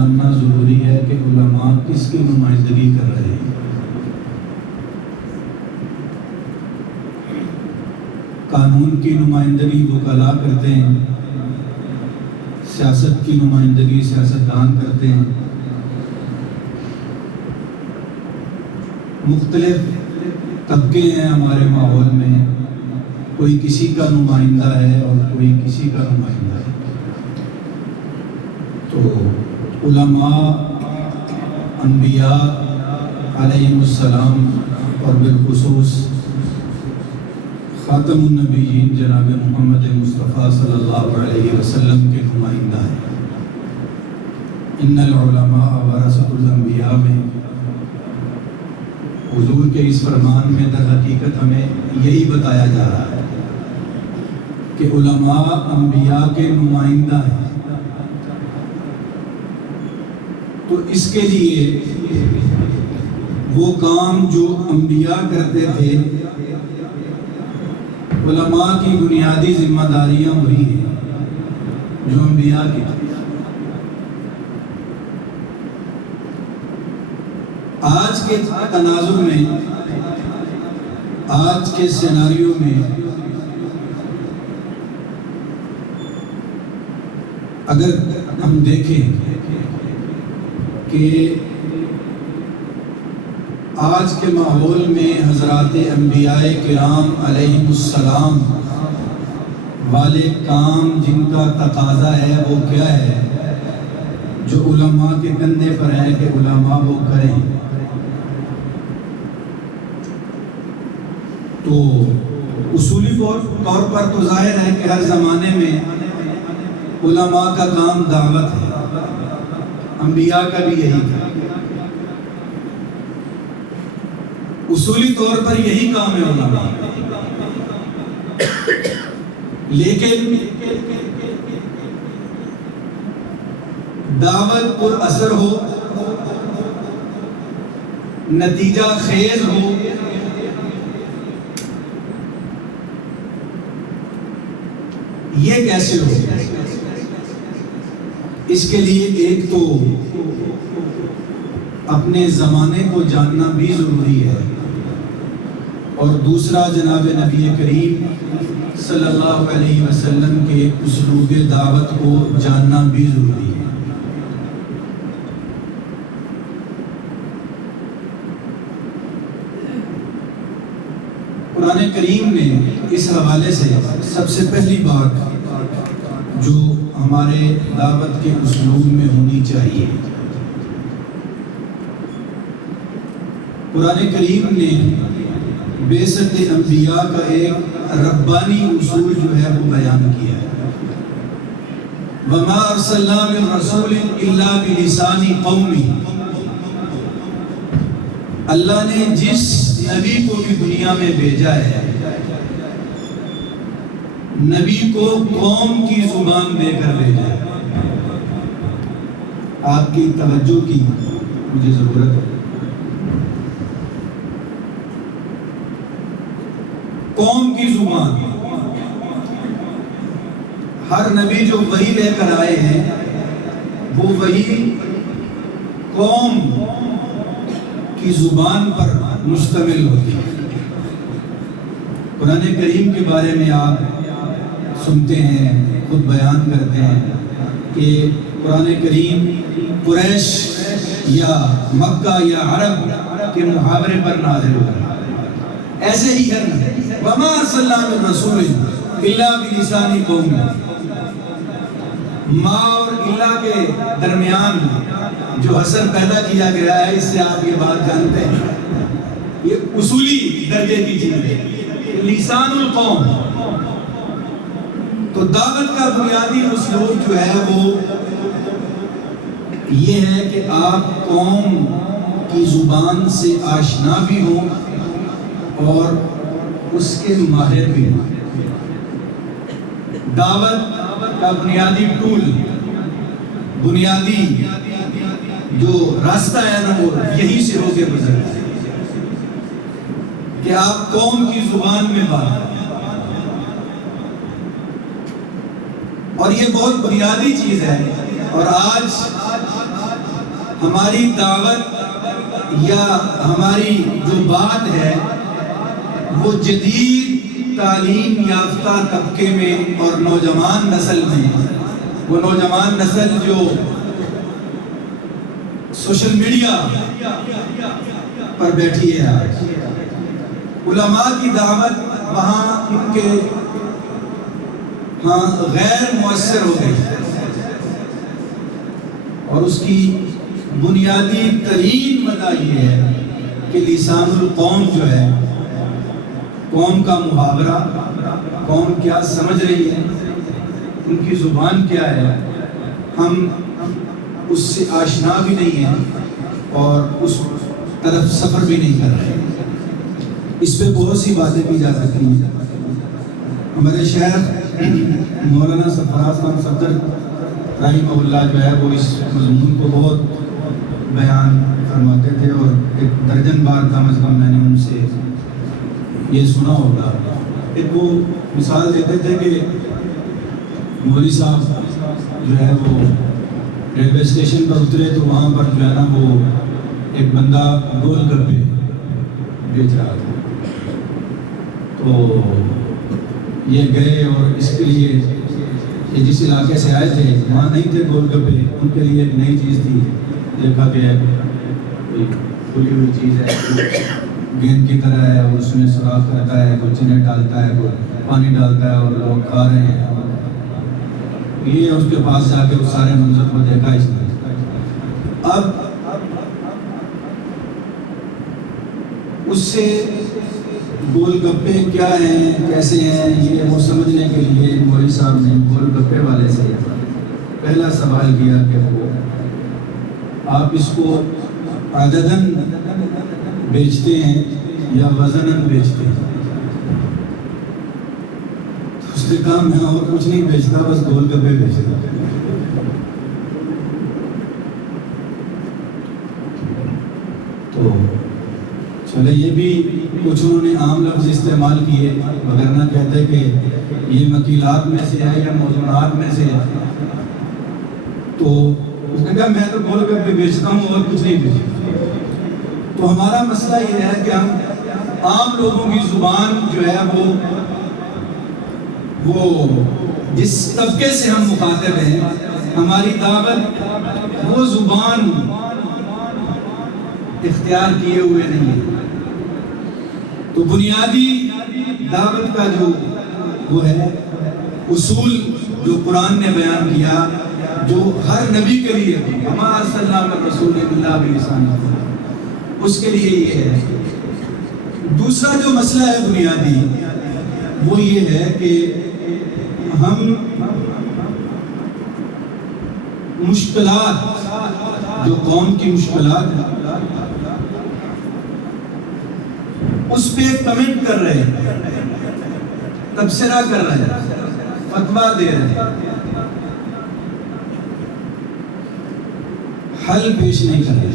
جاننا ضروری ہے کہ علماء کس کی نمائندگی کر رہے ہیں۔ قانون کی نمائندگی وکلاء کرتے ہیں، سیاست کی نمائندگی سیاستدان کرتے ہیں، مختلف طبقے ہیں ہمارے ماحول میں، کوئی کسی کا نمائندہ ہے اور کوئی کسی کا نمائندہ ہے۔ تو علماء، انبیاء علیہم السلام اور بالخصوص خاتم النبیین جناب محمد مصطفیٰ صلی اللہ علیہ وسلم کے نمائندہ ہیں۔ ان العلماء ورثۃ الانبیاء میں حضور کے اس فرمان میں در حقیقت ہمیں یہی بتایا جا رہا ہے کہ علماء انبیاء کے نمائندہ ہیں۔ تو اس کے لیے وہ کام جو انبیاء کرتے تھے، علماء کی بنیادی ذمہ داریاں وہی ہیں جو انبیاء کی تھیں۔ آج کے تناظر میں، آج کے سیناریو میں اگر ہم دیکھیں کہ آج کے ماحول میں حضرات انبیاء کرام علیہم السلام والے کام جن کا تقاضا ہے وہ کیا ہے، جو علماء کے کندھے پر ہیں کہ علماء وہ کریں۔ تو اصولی طور پر تو ظاہر ہے کہ ہر زمانے میں علماء کا کام دعوت ہے، انبیاء کا بھی یہی تھا۔ اصولی طور پر یہی کام ہے علماء، لیکن دعوت پر اثر ہو، نتیجہ خیز ہو، یہ کیسے ہو؟ اس کے لیے ایک تو اپنے زمانے کو جاننا بھی ضروری ہے، اور دوسرا جناب نبی کریم صلی اللہ علیہ وسلم کے اسلوب دعوت کو جاننا بھی ضروری ہے۔ قرآن کریم میں اس حوالے سے سب سے پہلی بات جو ہمارے دعوت کے اسلوب میں ہونی چاہیے، قرآن کریم نے بعثت انبیاء کا ایک ربانی اصول جو ہے وہ بیان کیا ہے۔ وَمَا أَرْسَلْنَا مِن رَّسُولٍ إِلَّا بِلِسَانِ قَوْمِهِ، اللہ نے جس نبی کو بھی دنیا میں بھیجا ہے، نبی کو قوم کی زبان دے کر بھیجا ہے۔ آپ کی توجہ کی مجھے ضرورت ہے۔ قوم کی زبان، ہر نبی جو وحی لے کر آئے ہیں وہ وحی قوم کی زبان پر مشتمل ہوتی ہے۔ قرآن کریم کے بارے میں آپ سنتے ہیں، خود بیان کرتے ہیں کہ قرآن کریم قریش یا مکہ یا عرب کے محاورے پر نازل ہوا ہے۔ ایسے ہی ہے وَمَا أَرْسَلْنَا مِن رَّسُولٍ إِلَّا بِلِسَانِ قَوْمِهِ، ما اور اللہ کے درمیان جو حسن پیدا کیا گیا ہے، اس سے آپ یہ بات جانتے ہیں، یہ اصولی درجے کی چیز ہے، لسان القوم۔ تو دعوت کا بنیادی اسلوب جو ہے وہ یہ ہے کہ آپ قوم کی زبان سے آشنا بھی ہوں اور اس کے ماہر بھی ہوں۔ دعوت کا بنیادی ٹول، بنیادی جو راستہ ہے نا، وہ یہی سے ہو کے گزرتا ہے کہ آپ قوم کی زبان میں بات کریں، اور یہ بہت بنیادی چیز ہے۔ اور آج ہماری دعوت یا ہماری جو بات ہے وہ جدید تعلیم یافتہ طبقے میں اور نوجوان نسل میں، وہ نوجوان نسل جو سوشل میڈیا پر بیٹھی ہے آج، علماء کی دعوت وہاں ان کے ہاں غیر مؤثر ہو گئی، اور اس کی بنیادی ترین وجہ یہ ہے کہ لسان القوم جو ہے، قوم کا محاورہ، قوم کیا سمجھ رہی ہے، ان کی زبان کیا ہے، ہم اس سے آشنا بھی نہیں ہیں اور اس طرف سفر بھی نہیں کر رہے۔ اس پہ بہت سی باتیں کی جا سکتی ہیں۔ ہمارے شیخ مولانا سرفراز خان صفدر رحمہ اللہ جو ہے وہ اس مضمون کو بہت بیان فرماتے تھے، اور ایک درجن بار کم از کم میں نے ان سے یہ سنا ہوگا۔ ایک وہ مثال دیتے تھے کہ مولوی صاحب جو ہے وہ ریلوے اسٹیشن پر اترے تو وہاں پر جو ہے نا وہ ایک بندہ گول گپے بیچ رہا تھا، تو یہ گئے اور اس کے لیے کہ جس علاقے سے آئے تھے وہاں نہیں تھے گول گپے، ان کے لیے ایک نئی چیز تھی، دیکھا کہ کوئی کھلی ہوئی چیز ہے، گیند کی طرح ہے، اور اس میں سوراخ کرتا ہے، کوئی چنے ڈالتا ہے، کوئی پانی ڈالتا ہے، اور لوگ کھا رہے ہیں۔ یہ اس کے پاس جا کے اس سارے منظر کو دیکھا اس نے۔ اب اس سے گول گپے کیا ہیں، کیسے ہیں، یہ وہ سمجھنے کے لیے مولوی صاحب نے گول گپے والے سے پہلا سوال کیا کہ وہ آپ اس کو عدداً بیچتے ہیں یا وزناً بیچتے ہیں؟ اس نے کہا میں اور کچھ نہیں بیچتا، بس گول گپے بیچتا۔ تو چلے یہ بھی کچھ انہوں نے عام لفظ استعمال کیے، وغیرہ کہتے کہ یہ مکیلات میں سے ہے یا موضوعات میں سے ہے۔ تو اس نے کہا میں تو گول گپے بیچتا ہوں اور کچھ نہیں بیچتا۔ تو ہمارا مسئلہ یہ ہے کہ ہم عام لوگوں کی زبان جو ہے وہ جس طبقے سے ہم مخاطب ہیں، ہماری دعوت وہ زبان اختیار کیے ہوئے نہیں ہے۔ تو بنیادی دعوت کا جو وہ ہے اصول جو قرآن نے بیان کیا، جو ہر نبی کے لیے وما ارسلنا من رسول الا بلسان قومه، اس کے لیے یہ ہے۔ دوسرا جو مسئلہ ہے بنیادی وہ یہ ہے کہ ہم مشکلات، جو قوم کی مشکلات ہیں اس پہ کمنٹ کر رہے ہیں، تبصرہ کر رہے ہیں، فتویٰ دے رہے ہیں، حل پیش نہیں کر رہے۔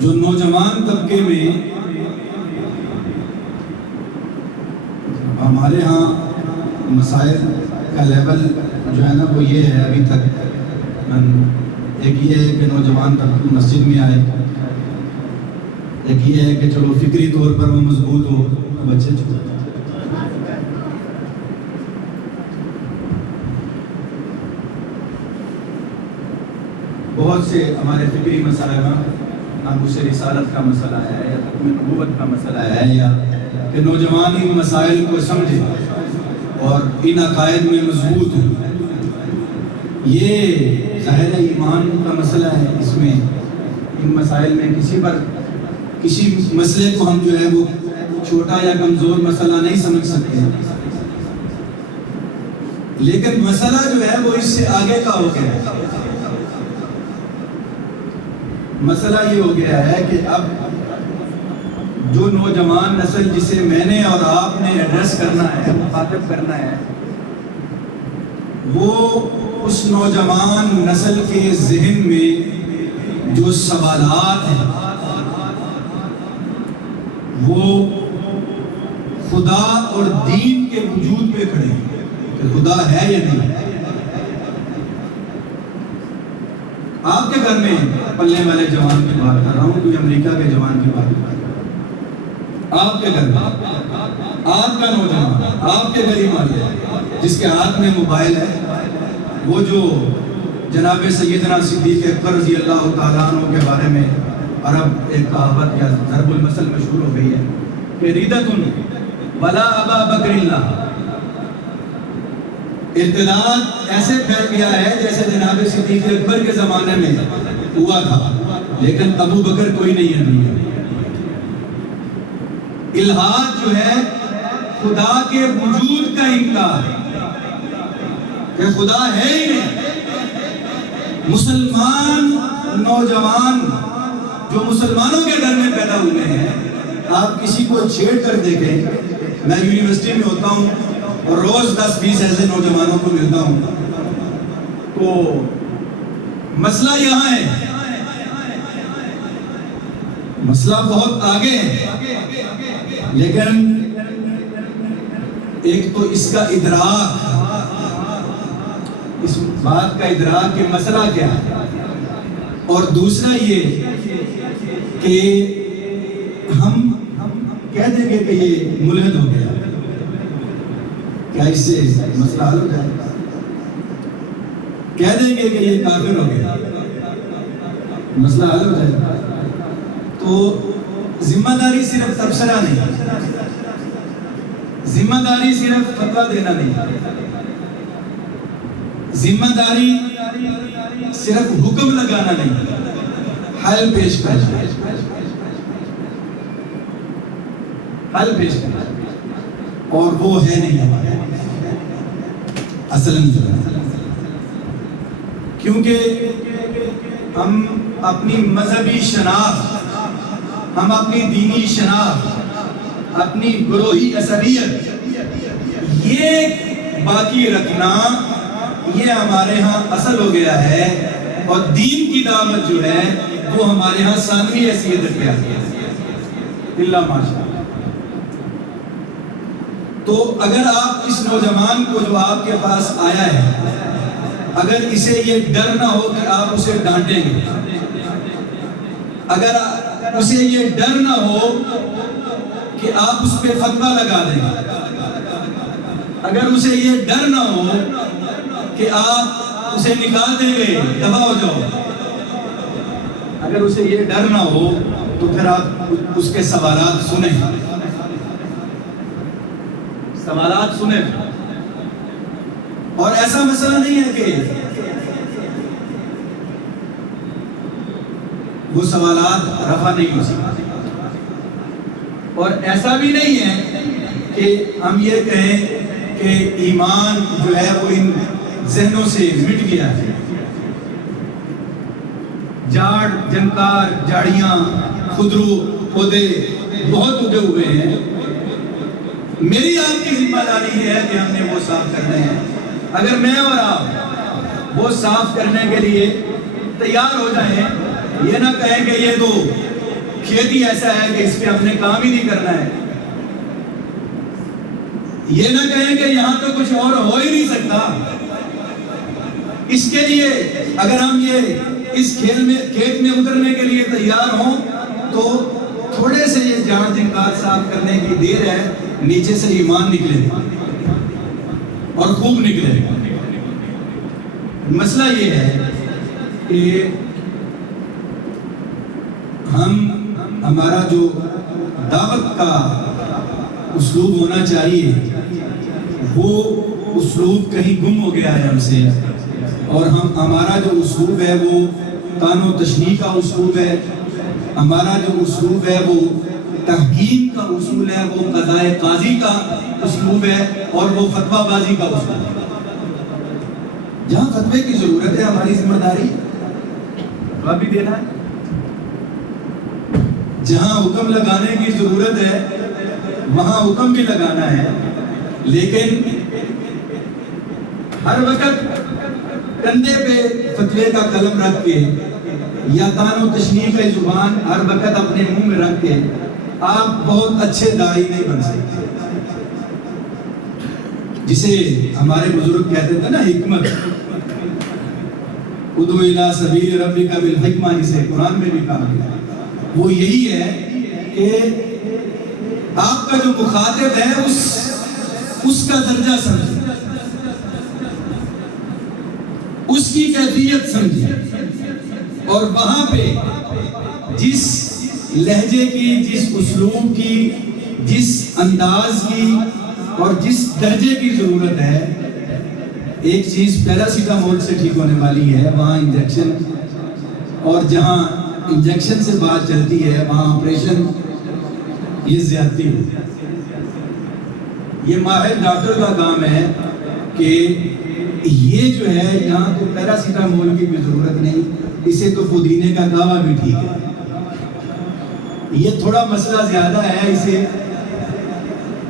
جو نوجوان طبقے میں ہمارے ہاں مسائل کا لیول جو ہے نا وہ یہ ہے ابھی تک، ایک یہ ہے کہ نوجوان طبقے مسجد میں آئے، ایک یہ ہے کہ چلو فکری طور پر وہ مضبوط ہو، بچے چھوٹے۔ بہت سے ہمارے فکری مسائل ہم اسے رسالت کا مسئلہ ہے یا حکم نبوت کا مسئلہ ہے، یا کہ نوجوان ان مسائل کو سمجھے اور ان عقائد میں مضبوط ہوں۔ یہ ظاہر ایمان کا مسئلہ ہے، اس میں ان مسائل میں کسی مسئلے کو ہم جو ہے وہ چھوٹا یا کمزور مسئلہ نہیں سمجھ سکتے، لیکن مسئلہ جو ہے وہ اس سے آگے کا ہو گیا ہے۔ مسئلہ یہ ہو گیا ہے کہ اب جو نوجوان نسل جسے میں نے اور آپ نے ایڈریس کرنا ہے، مخاطب کرنا ہے، وہ اس نوجوان نسل کے ذہن میں جو سوالات ہیں وہ خدا اور دین کے وجود پہ کھڑے ہیں کہ خدا ہے یا نہیں۔ آپ کے گھر میں پلنے والے جوان کی بات کر رہا ہوں، کوئی امریکہ کے جوان کی بات کر رہا ہوں، آپ کے گھر میں آپ کا نوجوان، آپ کے غریب والے جس کے ہاتھ میں موبائل ہے، وہ جو جناب سیدنا صدیق اکبر رضی اللہ تعالیٰ عنہ کے بارے میں عرب ایک کہاوت یا ضرب المثل مشہور ہو گئی ہے کہ ریدتن ولا ابا بکر اللہ، ارتداد ایسے پھیل گیا ہے جیسے جناب صدیق اکبر کے زمانے میں ہوا تھا، لیکن ابو بکر کوئی نہیں ہے دنیا میں۔ الحاد جو ہے خدا کے وجود کا انکار کہ خدا ہے ہی نہیں۔ مسلمان نوجوان جو مسلمانوں کے گھر میں پیدا ہوئے ہیں، آپ کسی کو چھیڑ کر دیکھیں، میں یونیورسٹی میں ہوتا ہوں اور روز 10-20 ایسے نوجوانوں کو ملتا ہوں، تو مسئلہ یہاں ہے، مسئلہ بہت آگے ہے، لیکن ایک تو اس کا ادراک، اس بات کا ادراک کہ مسئلہ کیا ہے، اور دوسرا یہ کہ ہم کہہ دیں گے کہ یہ ملحد ہو گیا، کیا اس سے مسئلہ حل ہو جائے؟ کہہ دیں گے کہ یہ کافر ہو گیا، مسئلہ حل ہو جائے؟ تو ذمہ داری صرف تبصرہ نہیں، ذمہ داری صرف فتویٰ دینا نہیں، ذمہ داری صرف حکم لگانا نہیں، حل پیش کرنا، حل پیش کرنا، اور وہ ہے نہیں ہمارے اصلاً، کیونکہ ہم اپنی مذہبی شناخت، ہم اپنی دینی شناخت، اپنی گروہی عصبیت یہ باقی رکھنا، یہ ہمارے ہاں اصل ہو گیا ہے، اور دین کی دعوت جو ہے وہ ہمارے ہاں ثانوی حیثیت رکھا ہے، اللہ ماشاء اللہ۔ تو اگر آپ اس نوجوان کو جو آپ کے پاس آیا ہے، اگر اسے یہ ڈر نہ ہو کہ آپ اسے ڈانٹیں گے، اگر اسے یہ ڈر نہ ہو کہ آپ اس پہ فتویٰ لگا دیں گے، اگر اسے یہ ڈر نہ ہو کہ آپ اسے نکال دیں گے، دفع ہو جاؤ، اگر اسے یہ ڈر نہ ہو تو پھر آپ اس کے سوالات سنیں، سوالات سنیں، اور ایسا مسئلہ نہیں ہے کہ وہ سوالات رفع نہیں ہو سکتے، اور ایسا بھی نہیں ہے کہ ہم یہ کہیں کہ ایمان جو ہے وہ ان ذہنوں سے مٹ گیا ہے، جاڑ جنکار جاڑیاں خضرو پودے بہت اگے ہوئے ہیں، میری آپ کی ذمہ داری یہ ہے کہ ہم نے وہ صاف کرنے ہیں۔ اگر میں اور آپ وہ صاف کرنے کے لیے تیار ہو جائیں، یہ نہ کہیں کہ یہ تو کھیتی ایسا ہے کہ اس پہ ہم نے کام ہی نہیں کرنا ہے، یہ نہ کہیں کہ یہاں تو کچھ اور ہو ہی نہیں سکتا، اس کے لیے اگر ہم یہ اس کھیت میں اترنے کے لیے تیار ہوں تو تھوڑے سے یہ جاڑ جنکار صاف کرنے کی دیر ہے، نیچے سے ایمان نکلے اور خوب نکلے۔ مسئلہ یہ ہے کہ ہمارا جو دعوت کا اسلوب ہونا چاہیے وہ اسلوب کہیں گم ہو گیا ہے ہم سے، اور ہمارا جو اسلوب ہے وہ تان و تشنیع کا اسلوب ہے، ہمارا جو اسلوب ہے وہ تحکیم کا اصول ہے، وہ قضاء قاضی کا اسلوب ہے، اور وہ فتویٰ بازی کا اسلوب ہے۔ جہاں فتوے کی ضرورت ہے ہماری ذمہ داری فتویٰ بھی دینا ہے، جہاں حکم لگانے کی ضرورت ہے وہاں حکم بھی لگانا ہے، لیکن ہر وقت کندھے پہ فتوے کا قلم رکھ کے یا تان و تشنیع کا زبان ہر وقت اپنے منہ میں رکھ کے آپ بہت اچھے داعی نہیں بن سکتے۔ جسے ہمارے بزرگ کہتے تھے نا حکمت، ادعو الی سبیل ربک بالحکمہ، جسے قرآن میں بھی کہا گیا، وہ یہی ہے کہ آپ کا جو مخاطب ہے اس کا درجہ سمجھیں، اس کی کیفیت سمجھیں، اور وہاں پہ جس لہجے کی، جس اسلوب کی، جس انداز کی اور جس درجے کی ضرورت ہے، ایک چیز پیراسیٹامول سے ٹھیک ہونے والی ہے، وہاں انجیکشن، اور جہاں انجیکشن سے بات چلتی ہے وہاں آپریشن، یہ زیادتی ہو۔ یہ ماہر ڈاکٹر کا کام ہے کہ یہ جو ہے یہاں تو پیراسیٹامول کی بھی ضرورت نہیں، اسے تو پودینے کا کہوا بھی ٹھیک ہے، یہ تھوڑا مسئلہ زیادہ ہے، اسے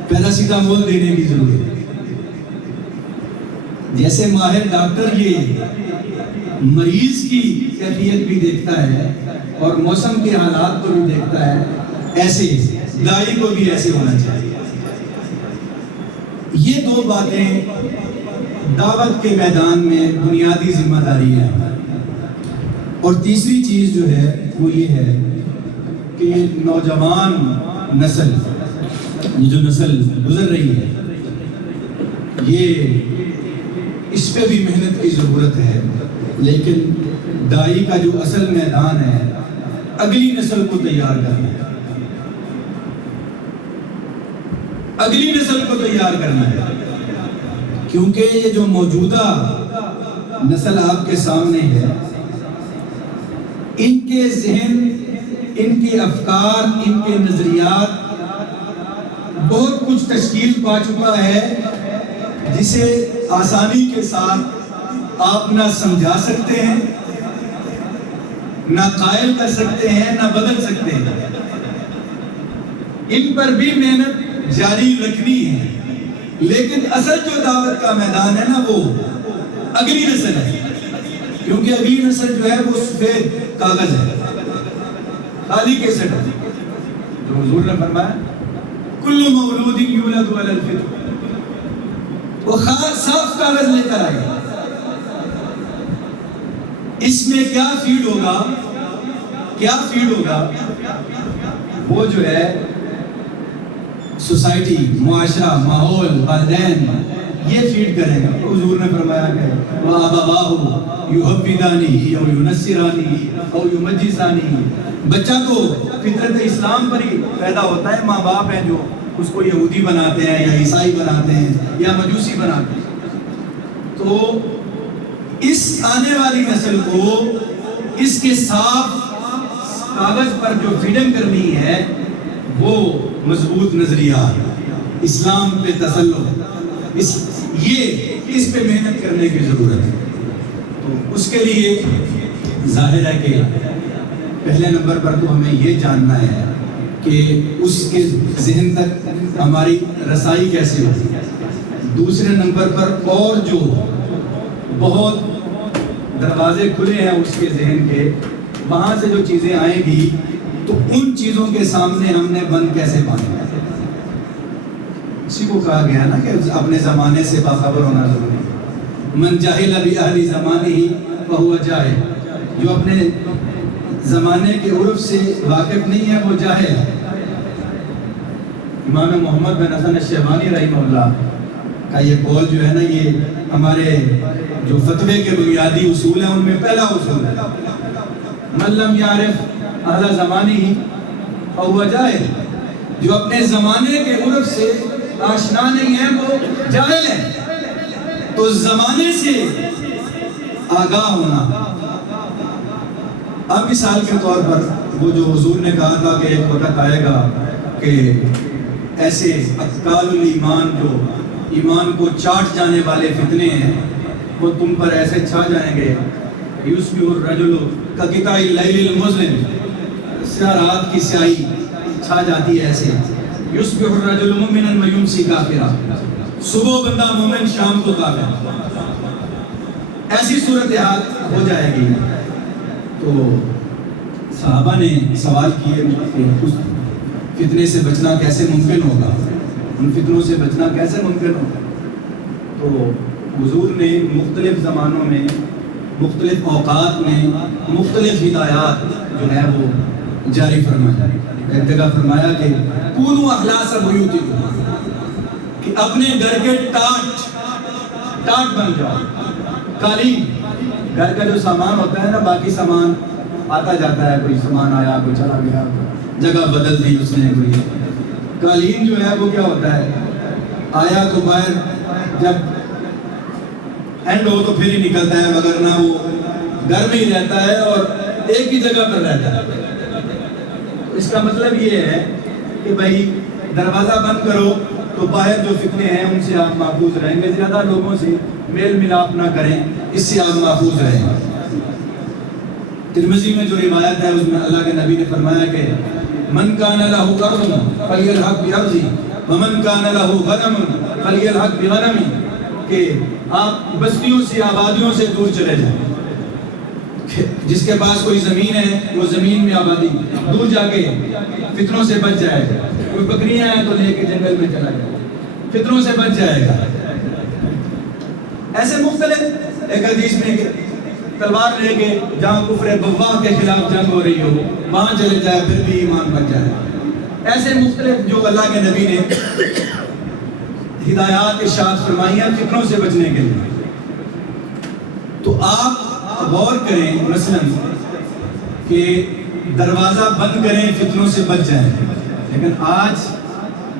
پیراسیٹامول دینے کی ضرورت ہے۔ جیسے ماہر ڈاکٹر یہ مریض کی کیفیت بھی دیکھتا ہے اور موسم کے حالات کو بھی دیکھتا ہے، ایسے داعی کو بھی ایسے ہونا چاہیے۔ یہ دو باتیں دعوت کے میدان میں بنیادی ذمہ داری ہے۔ اور تیسری چیز جو ہے وہ یہ ہے کہ نوجوان نسل، یہ جو نسل گزر رہی ہے، یہ اس پہ بھی محنت کی ضرورت ہے، لیکن داعی کا جو اصل میدان ہے اگلی نسل کو تیار کرنا ہے، اگلی نسل کو تیار کرنا ہے، کیونکہ یہ جو موجودہ نسل آپ کے سامنے ہے، ان کے ذہن، ان کے افکار، ان کے نظریات بہت کچھ تشکیل پا چکا ہے جسے آسانی کے ساتھ آپ نہ سمجھا سکتے ہیں، نہ قائل کر سکتے ہیں، نہ بدل سکتے ہیں۔ ان پر بھی محنت جاری رکھنی ہے، لیکن اصل جو دعوت کا میدان ہے نا وہ اگلی نسل ہے، کیونکہ اگلی نسل جو ہے وہ سفید کاغذ ہے، خالی کیسٹ ہے، جو حضور نے فرمایا کل مولود یولد علی الفطرہ، وہ صاف کاغذ لے کر آئے، اس میں کیا فیڈ ہوگا، کیا فیڈ ہوگا، وہ جو ہے سوسائٹی، معاشرہ، ماحول، والدین، یہ فیڈ کرے گا۔ حضور نے فرمایا کہ وَأَبَوَاهُ يُحَوِّدَانِهِ أَوْ يُنَصِّرَانِهِ أَوْ يُمَجِّسَانِهِ، بچہ تو فطرت اسلام پر ہی پیدا ہوتا ہے، ماں باپ ہیں جو اس کو یہودی بناتے ہیں یا عیسائی بناتے ہیں یا مجوسی بناتے ہیں، تو اس آنے والی نسل کو اس کے صاف کاغذ پر جو فیڈنگ کرنی ہے وہ مضبوط نظریات، اسلام پہ تسلط، اس پہ محنت کرنے کی ضرورت ہے۔ تو اس کے لیے ظاہر ہے کہ پہلے نمبر پر تو ہمیں یہ جاننا ہے کہ اس کے ذہن تک ہماری رسائی کیسے ہو۔ دوسرے نمبر پر اور جو بہت دروازے کھلے ہیں اس کے ذہن کے، وہاں سے جو چیزیں آئیں گی تو ان چیزوں کے سامنے ہم نے بند کیسے باندھا ہے۔ اسی کو کہا گیا نا کہ اپنے زمانے سے باخبر ہونا ضروری ہے۔ من جاہل بأہل زمانہ فہو جاہل، جو اپنے زمانے کے عرف سے واقف نہیں ہے وہ جاہل ہے۔ امام محمد بن حسن الشیبانی رحمہ اللہ کا یہ قول جو ہے نا، یہ ہمارے جو فتوے کے بنیادی اصول ہیں ان میں پہلا اصول ہے، من لم یعرف اہل زمانہ فہو جاہل، جو اپنے زمانے کے عرف سے آشنا نہیں ہے وہ جاہل ہے۔ تو زمانے سے آگاہ ہونا، اب مثال کے طور پر وہ جو حضور نے کہا تھا کہ ایک وقت آئے گا کہ ایسے اثقال الایمان، جو ایمان کو چاٹ جانے والے فتنے ہیں، وہ تم پر ایسے چھا جائیں گے، یصبح الرجل کقطع اللیل المظلم، رات کی سیاہی چھا جاتی ہے ایسے، یصبح الرجل مؤمنا ویمسی کافرا، صبح بندہ مومن شام کو کافر، ایسی صورتحال ہو جائے گی۔ تو صحابہ نے سوال کیے کہ اس فتنے سے بچنا کیسے ممکن ہوگا، ان فتنوں سے بچنا کیسے ممکن ہوگا؟ تو حضور نے مختلف زمانوں میں مختلف اوقات میں مختلف ہدایات جو ہے وہ جاری فرمایا. ایک جگہ فرمایا کہ کونوا احلاس بیوتکم، کہ اپنے گھر کے ٹاٹ بن جاؤ. قالین، گھر کا جو سامان ہوتا ہے نا، باقی سامان آتا جاتا ہے، کوئی سامان آیا، کوئی چلا گیا، جگہ بدل دی اس نے کوئی. قالین جو ہے وہ کیا ہوتا ہے، آیا تو باہر جب اینڈ ہو تو پھر ہی نکلتا ہے، مگر نہ وہ گھر میں ہی رہتا ہے اور ایک ہی جگہ پر رہتا ہے. اس کا مطلب یہ ہے کہ بھائی دروازہ بند کرو تو باہر جو فتنے ہیں ان سے آپ محفوظ رہیں گے. زیادہ لوگوں سے میل ملاپ نہ کریں، اس سے آپ محفوظ رہیں گے. ترمذی میں جو روایت ہے اس میں اللہ کے نبی نے فرمایا کہ من کان لہ ارض فلیلحق بارضی ومن کان لہ غنم فلیلحق بغنمی، کہ آپ بستیوں سے، آبادیوں سے دور چلے جائیں. جس کے پاس کوئی زمین ہے وہ زمین میں آبادی دور جا کے فتنوں سے بچ جائے گا. کوئی بکریاں ہیں تو لے کے جنگل میں چلا جائے، فتنوں سے بچ جائے گا. ایسے مختلف، ایک حدیث میں کہ تلوار لے کے جہاں کفر بواہ کے خلاف جنگ ہو رہی ہو وہاں چلے جائے، پھر بھی ایمان بچ جائے. ایسے مختلف جو اللہ کے نبی نے ہدایات ارشاد فرمائی ہیں فتنوں سے بچنے کے لیے. تو آپ غور کریں مثلاً کہ دروازہ بند کریں فتنوں سے بچ جائیں. لیکن آج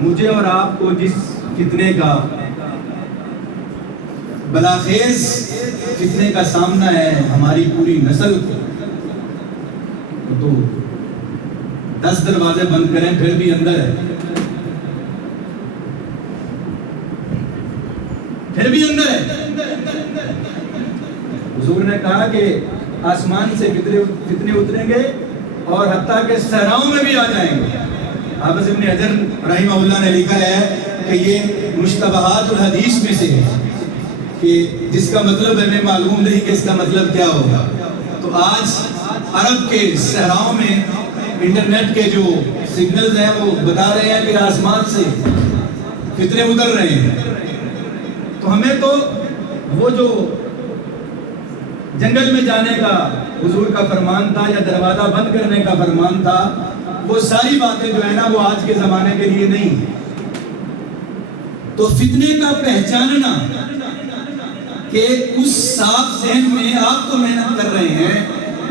مجھے اور آپ کو جس فتنے کا، بلاخیز فتنے کا سامنا ہے ہماری پوری نسل کو، تو 10 دروازے بند کریں پھر بھی اندر ہے، پھر بھی اندر ہے. حضور نے کہا کہ آسمان سے فتنے اتریں گے اور حتیٰ کہ صحراؤں میں بھی آ جائیں گے. حافظ ابن حجر رحمہ اللہ نے لکھا ہے کہ یہ مشتبہات الحدیث میں سے ہے، کہ جس کا مطلب ہمیں معلوم نہیں کہ اس کا مطلب کیا ہوگا. تو آج عرب کے صحراؤں میں انٹرنیٹ کے جو سگنلز ہیں وہ بتا رہے ہیں کہ آسمان سے فتنے اتر رہے ہیں. تو ہمیں تو وہ جو جنگل میں جانے کا حضور کا فرمان تھا یا دروازہ بند کرنے کا فرمان تھا، وہ ساری باتیں جو ہے نا وہ آج کے زمانے کے لیے نہیں. تو فتنے کا پہچاننا کہ اس صاف ذہن میں آپ تو محنت کر رہے ہیں،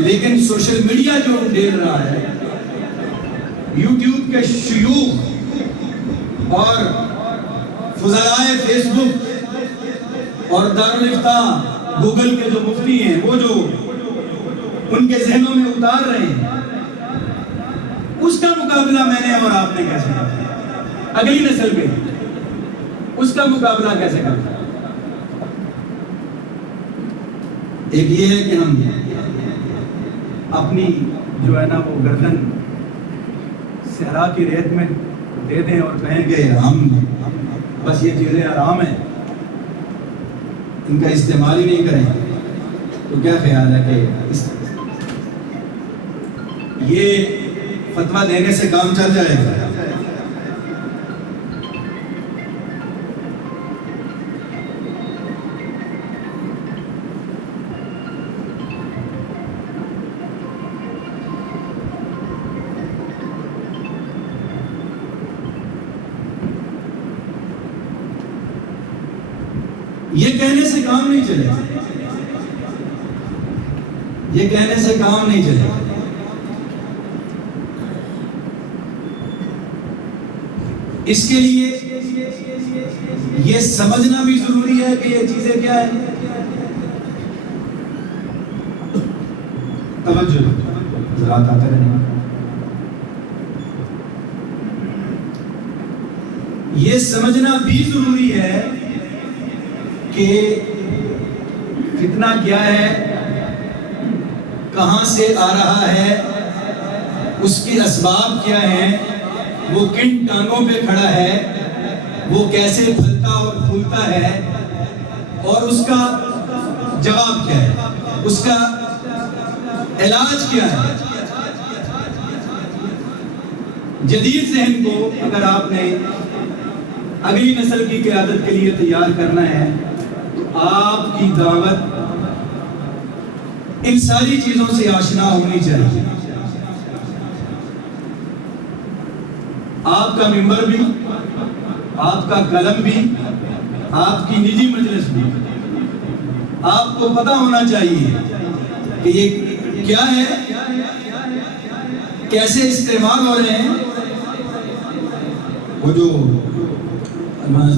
لیکن سوشل میڈیا جو ڈیل رہا ہے، یوٹیوب کے شیوخ اور فضلائے فیس بک اور دارالافتاء گوگل کے جو مفتی ہیں، وہ جو ان کے ذہنوں میں اتار رہے ہیں، اس کا مقابلہ میں نے اور آپ نے کیسے کرنا؟ اگلی نسل کے اس کا مقابلہ کیسے کرنا؟ ایک یہ ہے کہ ہم اپنی جو ہے نا وہ گردن صحرا کی ریت میں دے دیں اور کہیں کہ ہم بس یہ چیزیں آرام ہیں، ان کا استعمال ہی نہیں کریں. تو کیا خیال ہے کہ یہ فتویٰ دینے سے کام چل جائے گا؟ یہ کہنے سے کام نہیں چلے، یہ کہنے سے کام نہیں چلے. اس کے لیے یہ سمجھنا بھی ضروری ہے کہ یہ چیزیں کیا ہیں. توجہ ذرا آتا رہنا. یہ سمجھنا بھی ضروری ہے کہ فتنہ کیا ہے، کہاں سے آ رہا ہے، اس کے اسباب کیا ہیں، وہ کن ٹانگوں پہ کھڑا ہے، وہ کیسے پھلتا اور پھولتا ہے، اور اس کا جواب کیا ہے، اس کا علاج کیا ہے. جدید ذہن کو اگر آپ نے اگلی نسل کی قیادت کے لیے تیار کرنا ہے تو آپ کی دعوت ان ساری چیزوں سے آشنا ہونی چاہیے. آپ کا ممبر بھی، آپ کا قلم بھی، آپ کی نجی مجلس بھی، آپ کو پتہ ہونا چاہیے کہ یہ کیا ہے، کیسے استعمال ہو رہے ہیں. وہ جو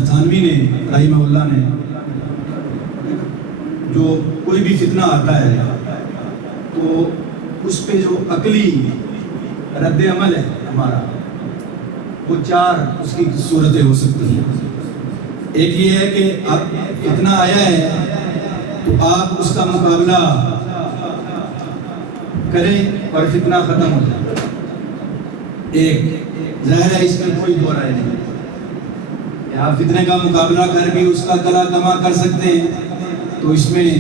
تھانوی نے رحمہ اللہ نے جو کوئی بھی فتنہ آتا ہے تو اس پہ جو عقلی رد عمل ہے ہمارا، وہ 4 اس کی صورتیں ہو سکتی ہیں. ایک یہ ہے کہ اب فتنہ آیا ہے تو آپ اس کا مقابلہ کریں اور فتنہ ختم ہو جائے. ایک ظاہر ہے اس میں کوئی دو رائے نہیں کہ آپ فتنے کا مقابلہ کر کے اس کا گلا دما کر سکتے ہیں، تو اس میں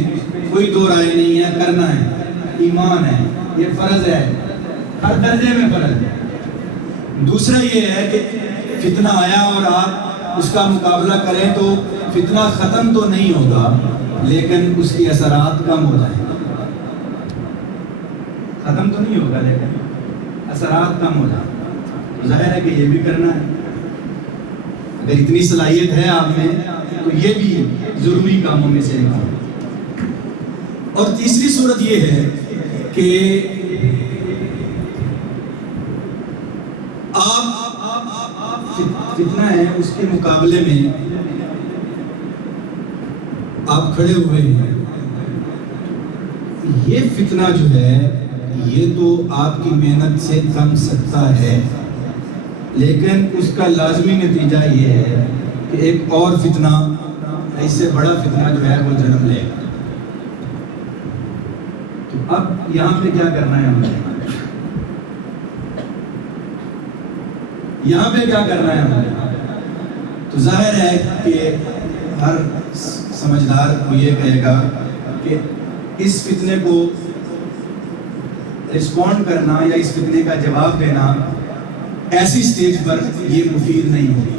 کوئی دو رائے نہیں ہے، کرنا ہے، ایمان ہے، یہ فرض ہے، ہر درجے میں فرض ہے. دوسرا یہ ہے کہ فتنہ آیا اور آپ اس کا مقابلہ کریں تو فتنہ ختم تو نہیں ہوگا لیکن اس کی اثرات کم ہو جائیں. ختم تو نہیں ہوگا لیکن اثرات کم ہو جائیں. ظاہر ہے کہ یہ بھی کرنا ہے. اگر اتنی صلاحیت ہے آپ میں تو یہ بھی ضروری کاموں میں سے ایک ہے. اور تیسری صورت یہ ہے کہ آپ فتنہ ہے اس کے مقابلے میں آپ کھڑے ہوئے ہیں. یہ فتنہ جو ہے یہ تو آپ کی محنت سے تھم سکتا ہے، لیکن اس کا لازمی نتیجہ یہ ہے کہ ایک اور فتنہ، اس سے بڑا فتنہ جو ہے وہ جنم لے گا. تو اب یہاں پہ کیا کرنا ہے ہمیں؟ یہاں پہ کیا کرنا ہے ہمیں؟ تو ظاہر ہے کہ ہر سمجھدار کو یہ کہے گا کہ اس فتنے کو رسپونڈ کرنا یا اس فتنے کا جواب دینا ایسی سٹیج پر یہ مفید نہیں ہوگی.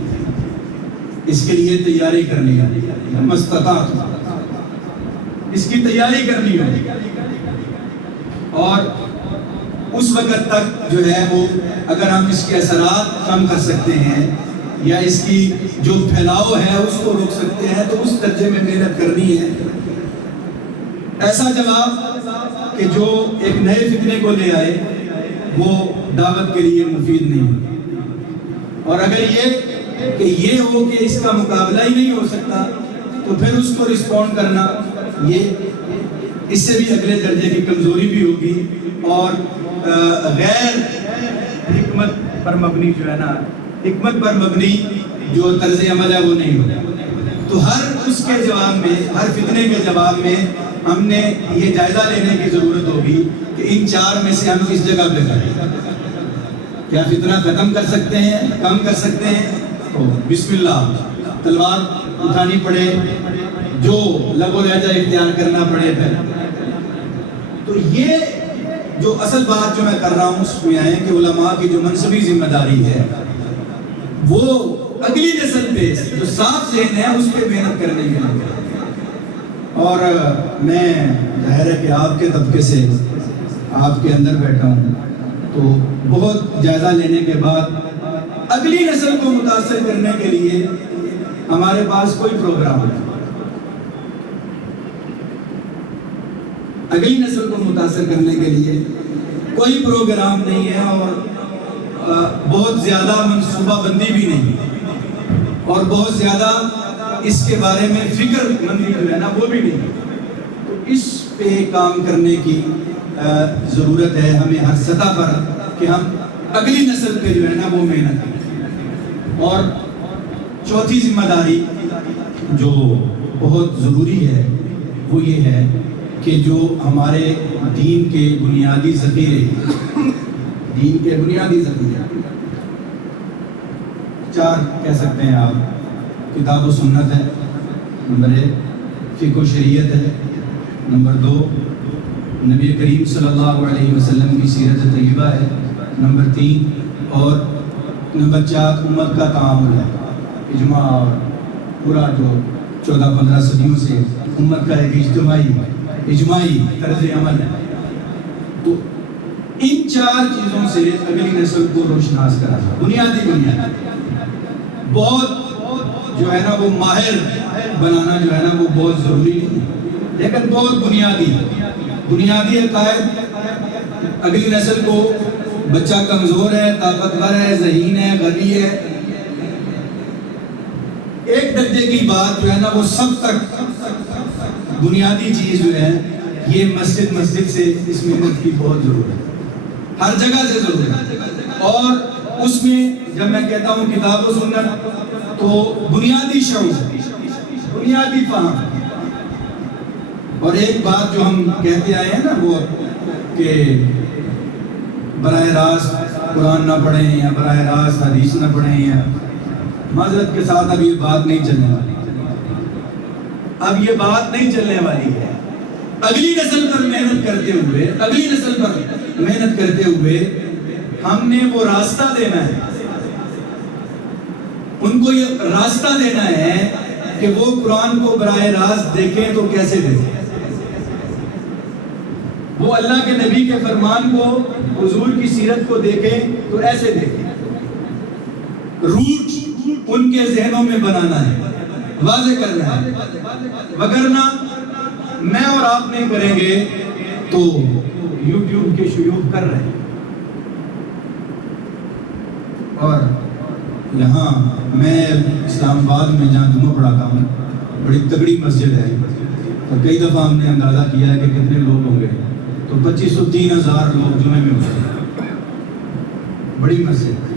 اس کے لیے تیاری کرنی ہے، مستطاعت اس کی تیاری کرنی ہوگی. اور اس وقت تک جو ہے وہ اگر ہم اس کے اثرات کم کر سکتے ہیں یا اس کی جو پھیلاؤ ہے اس کو روک سکتے ہیں تو اس درجے میں محنت کرنی ہے. ایسا جواب کہ جو ایک نئے فتنے کو لے آئے وہ دعوت کے لیے مفید نہیں. اور اگر یہ ہو کہ اس کا مقابلہ ہی نہیں ہو سکتا تو پھر اس کو رسپونڈ کرنا یہ اس سے بھی اگلے درجے کی کمزوری بھی ہوگی اور غیر حکمت پر مبنی جو ہے نا، حکمت پر مبنی جو طرز عمل ہے وہ نہیں ہوگا. تو ہر اس کے جواب میں، ہر فتنے کے جواب میں ہم نے یہ جائزہ لینے کی ضرورت ہوگی کہ ان 4 میں سے ہم کس جگہ پہ کریں. کیا فتنہ ختم کر سکتے ہیں، کم کر سکتے ہیں؟ تو بسم اللہ تلوار اٹھانی پڑے، جو لب و لہجہ اختیار کرنا پڑے. پھر تو یہ جو اصل بات جو میں کر رہا ہوں اس میں ہے کہ علماء کی جو منصبی ذمہ داری ہے وہ اگلی نسل پہ جو صاف ذہن ہے اس پہ محنت کرنے کی ہے. اور میں ظاہر ہے کہ آپ کے طبقے سے آپ کے اندر بیٹھا ہوں تو بہت جائزہ لینے کے بعد اگلی نسل کو متاثر کرنے کے لیے ہمارے پاس کوئی پروگرام نہیں. اگلی نسل کو متاثر کرنے کے لیے کوئی پروگرام نہیں ہے اور بہت زیادہ منصوبہ بندی بھی نہیں اور بہت زیادہ اس کے بارے میں فکر مندی جو ہے نا وہ بھی نہیں. تو اس پہ کام کرنے کی ضرورت ہے ہمیں ہر سطح پر کہ ہم اگلی نسل پہ جو ہے نا وہ محنت کریں. اور چوتھی ذمہ داری جو بہت ضروری ہے وہ یہ ہے کہ جو ہمارے دین کے بنیادی ذخیرے 4 کہہ سکتے ہیں آپ. کتاب و سنت ہے، نمبر 1 فقہ و شریعت ہے، نمبر 2 نبی کریم صلی اللہ علیہ وسلم کی سیرت طیبہ ہے، نمبر 3 اور نمبر 4 امت کا تعامل ہے، اجماع اور پورا جو 14-15 صدیوں سے امت کا ایک اجتماعی اجماعی طرز عمل ہے. تو ان 4 چیزوں سے اگلی نسل کو روشناس کرانا بنیادی بہت جو ہے نا وہ ماہر بنانا جو ہے نا وہ بہت ضروری نہیں، لیکن بہت بنیادی عقائد. اگلی نسل کو بچہ کمزور ہے، طاقتور ہے، ذہین ہے، غبی ہے، ایک درجے کی بات جو ہے نا وہ سب تک بنیادی چیز جو ہے یہ مسجد سے اس محنت کی بہت ضرورت ہے، ہر جگہ سے ضرورت ہے. اور اس میں جب میں کہتا ہوں کتاب و سنت تو بنیادی شعور، بنیادی فہم. اور ایک بات جو ہم کہتے آئے ہیں نا وہ کہ براہ راست قرآن نہ پڑھیں یا براہ راست حدیث نہ پڑھیں، یا معذرت کے ساتھ اب یہ بات نہیں چلنے والی، اب یہ بات نہیں چلنے والی ہے. اگلی نسل پر محنت کرتے ہوئے ہم نے وہ راستہ دینا ہے، ان کو یہ راستہ دینا ہے کہ وہ قرآن کو براہ راست دیکھیں تو کیسے دیکھیں، وہ اللہ کے نبی کے فرمان کو، حضور کی سیرت کو دیکھیں تو ایسے دیکھیں. روٹ ان کے ذہنوں میں بنانا ہے، واضح کرنا ہے، وگرنہ میں اور آپ نہیں کریں گے تو یوٹیوب کے شیوخ کر رہے ہیں. اور یہاں میں اسلام آباد میں جہاں جمعہ پڑھاتا ہوں بڑی تگڑی مسجد ہے، اور کئی دفعہ ہم نے اندازہ کیا ہے کہ کتنے لوگ ہوں گے، تو 2500-3000 لوگ جمعے میں ہوتے ہیں، بڑی مسجد.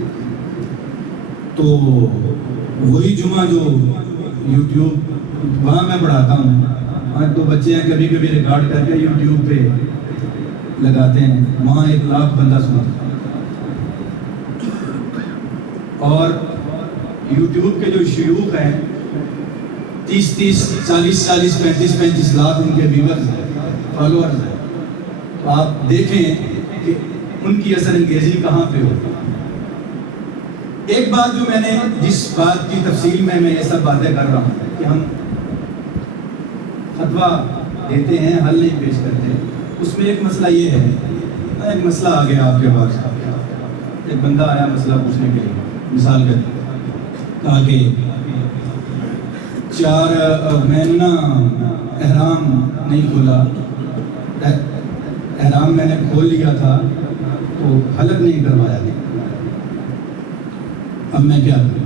تو وہی جمعہ جو یوٹیوب وہاں میں پڑھاتا ہوں، تو بچے ہیں کبھی کبھی ریکارڈ کر کے یوٹیوب پہ لگاتے ہیں، وہاں 1 لاکھ بندہ سنتا. اور یوٹیوب کے جو شیوخ ہیں 30 40 35 لاکھ ان کے ویورز ہیں، فالوورز ہیں. تو آپ دیکھیں کہ ان کی اثر انگیزی کہاں پہ ہو. ایک بات جو میں نے جس بات کی تفصیل میں یہ سب باتیں کر رہا ہوں کہ ہم فتویٰ دیتے ہیں، حل نہیں پیش کرتے، اس میں ایک مسئلہ یہ ہے. ایک مسئلہ آ گیا آپ کے پاس، ایک بندہ آیا مسئلہ پوچھنے کے لیے، مثال کے کہا کہ 4 میں نے نا احرام نہیں کھولا، احرام میں نے کھول لیا تھا تو حلق نہیں کروایا تھا، اب میں کیا کروں؟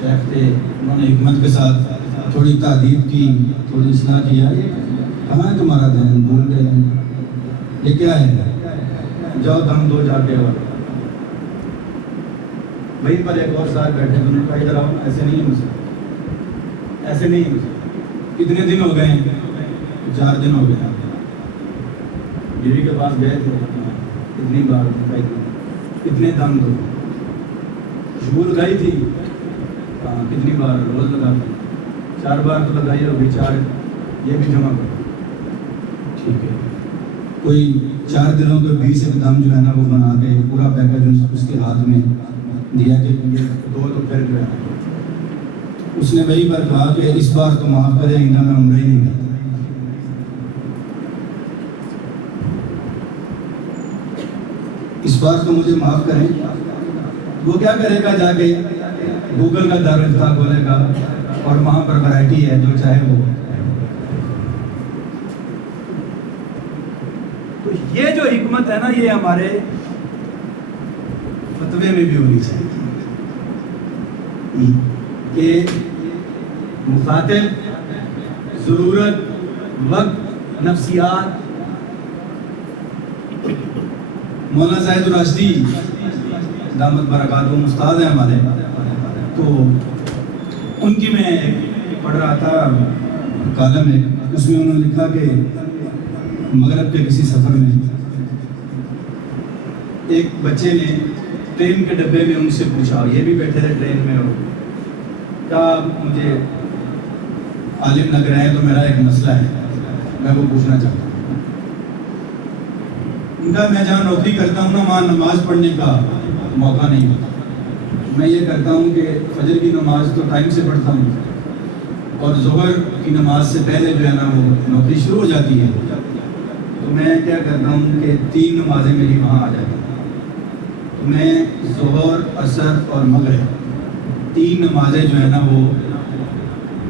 شیخ تھے، انہوں نے حکمت کے ساتھ تھوڑی تعدیب کی، تھوڑی اصلاح کیا. یہ کہاں ہے تمہارا ذہن، بھول گئے ہیں، یہ کیا ہے؟ جاؤ دم دو جا کے. اور وہیں پر ایک اور صاحب بیٹھے، انہوں نے کہا ادھر آؤ، ایسے نہیں ہے مسئلہ، ایسے نہیں ہے مسئلہ. کتنے دن ہو گئے ہیں؟ 4 دن ہو گئے. بیوی کے پاس گئے تھے، کتنی بار کتنے دم دو، شور گئی تھی کتنی بار، روز لگاتی 4 بار تو لگائی ہوگی، 4 یہ بھی جمع کرو. ٹھیک ہے، کوئی 4 دنوں کے 20 دم جو ہے نا وہ بنا کے پورا پیکج اس کے ہاتھ میں دیا کہ یہ 2 تو پھر جو ہے اس نے وہی پر کہا کہ اس بار تو معاف کرے، آئندہ میں عمرہ ہی نہیں کرتا. اس بار تو مجھے معاف کریں. وہ کیا کرے گا؟ جا کے گوگل کا دارالفتہ کھولے گا اور وہاں پر ورائٹی ہے جو چاہے وہ. تو یہ جو حکمت ہے نا یہ ہمارے فتوے میں بھی ہونی چاہیے کہ مخاطب، ضرورت، وقت، نفسیات. مولانا زاہد الراشدی دامت برکاتہم استاد ہیں ہمارے، تو ان کی میں پڑھ رہا تھا کالم ہے، اس میں انہوں نے لکھا کہ مغرب کے کسی سفر میں ایک بچے نے ٹرین کے ڈبے میں ان سے پوچھا، یہ بھی بیٹھے تھے ٹرین میں، اور کیا مجھے عالم لگ رہے ہیں تو میرا ایک مسئلہ ہے، میں وہ پوچھنا چاہتا ہوں. ان کا میں جہاں نوکری کرتا ہوں نا وہاں نماز پڑھنے کا موقع نہیں ہوتا، میں یہ کرتا ہوں کہ فجر کی نماز تو ٹائم سے پڑھتا ہوں، اور ظہر کی نماز سے پہلے جو ہے نا وہ نوکری شروع ہو جاتی ہے، تو میں کیا کرتا ہوں کہ 3 نمازیں میری وہاں آ جاتی ہیں، تو میں ظہر، عصر اور مغرب 3 نمازیں جو ہے نا وہ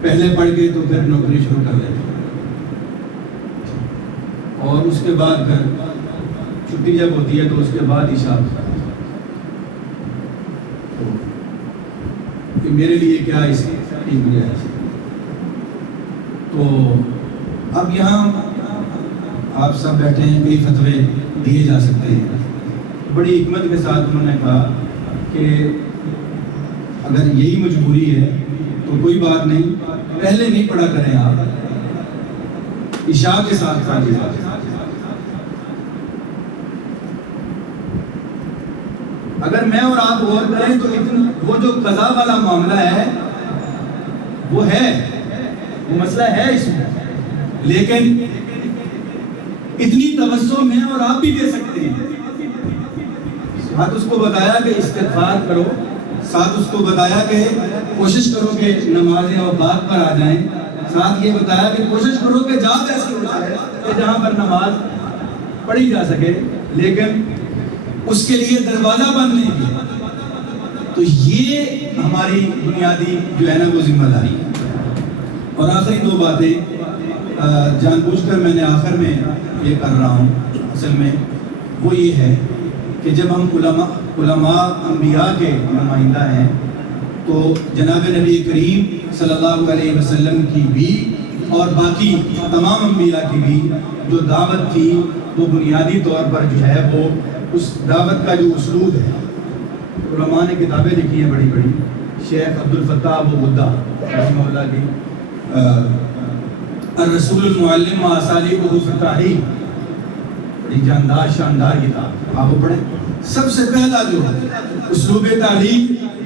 پہلے پڑھ کے تو پھر نوکری شروع کر دیتا ہوں، اور اس کے بعد پھر چھٹی جب ہوتی ہے تو اس کے بعد عشاء. کہ میرے لیے کیا اس کی گنجائش ہے. تو اب یہاں آپ سب بیٹھے ہیں، کئی فتوے دیے جا سکتے ہیں. بڑی حکمت کے ساتھ انہوں نے کہا کہ اگر یہی مجبوری ہے تو کوئی بات نہیں، پہلے نہیں پڑھا کریں آپ، عشاء کے ساتھ پڑھ لیجیے. اگر میں اور آپ غور کریں تو وہ جو قضا والا معاملہ ہے وہ ہے، وہ مسئلہ ہے اس میں، لیکن اتنی توجہ میں اور آپ بھی دے سکتے ہیں. ساتھ اس کو بتایا کہ استغفار کرو، ساتھ اس کو بتایا کہ کوشش کرو کہ نمازیں اوقات پر آ جائیں، ساتھ یہ بتایا کہ کوشش کرو کہ جہاں ایسی ہو جائے کہ جہاں پر نماز پڑھی جا سکے، لیکن اس کے لیے دروازہ بند نہیں کیا. تو یہ ہماری بنیادی جو ہے نا وہ ذمہ داری ہے. اور آخری 2 باتیں جان بوجھ کر میں نے آخر میں یہ کر رہا ہوں، اصل میں وہ یہ ہے کہ جب ہم علماء انبیاء کے نمائندہ ہیں تو جناب نبی کریم صلی اللہ علیہ وسلم کی بھی اور باقی تمام انبیاء کی بھی جو دعوت تھی وہ بنیادی طور پر جو ہے وہ اس دعوت کا جو اسلوب ہے. علماء نے کتابیں لکھی ہیں بڑی بڑی، شیخ عبدالفتاح ابو غدہ رحمہ اللہ کی الرسول المعلم و اسالیبہ فی التعلیم، بڑی جاندار شاندار کتاب، آپ وہ پڑھیں. سب سے پہلا جو اسلوب تعلیم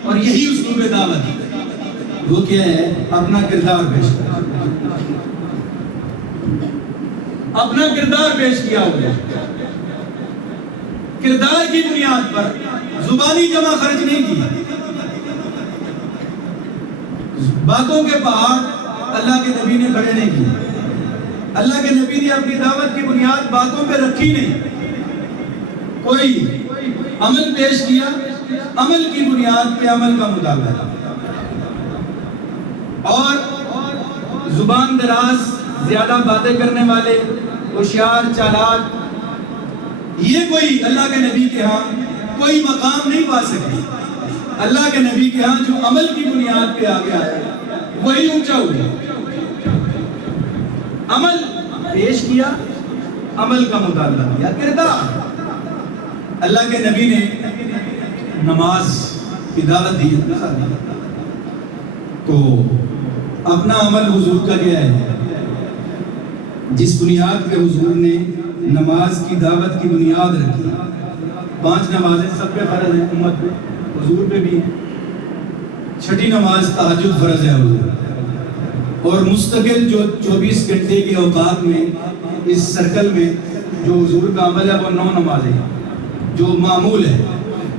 اور یہی اسلوب دعوت وہ کیا ہے؟ اپنا کردار پیش کرنا. اپنا کردار پیش کیا ہوگا، کردار کی بنیاد پر زبانی جمع خرچ نہیں کی. باتوں کے پہاڑ اللہ کے نبی نے کھڑے نہیں کیے. اللہ کے نبی نے اپنی دعوت کی بنیاد باتوں پہ رکھی نہیں، کوئی عمل پیش کیا، عمل کی بنیاد پہ عمل کا مطالبہ. اور زبان دراز، زیادہ باتیں کرنے والے، ہوشیار، چالاک، یہ کوئی اللہ کے نبی کے ہاں کوئی مقام نہیں پا سکتی. اللہ کے نبی کے ہاں جو عمل کی بنیاد پہ آگے آیا وہی اونچا ہوا. عمل پیش کیا، عمل کا مطالبہ کیا، کردار. اللہ کے نبی نے نماز کی دعوت دی تو اپنا عمل حضور کا کیا ہے؟ جس بنیاد پہ حضور نے نماز کی دعوت کی بنیاد رکھی. 5 نمازیں سب پہ فرض ہیں، امت پہ، حضور پہ بھی ہیں. 6ٹھی نماز تہجد فرض ہے حضور. اور مستقل جو 24 گھنٹے کے اوقات میں اس سرکل میں جو حضور کا عمل ہے وہ 9 نمازیں ہیں جو معمول ہے.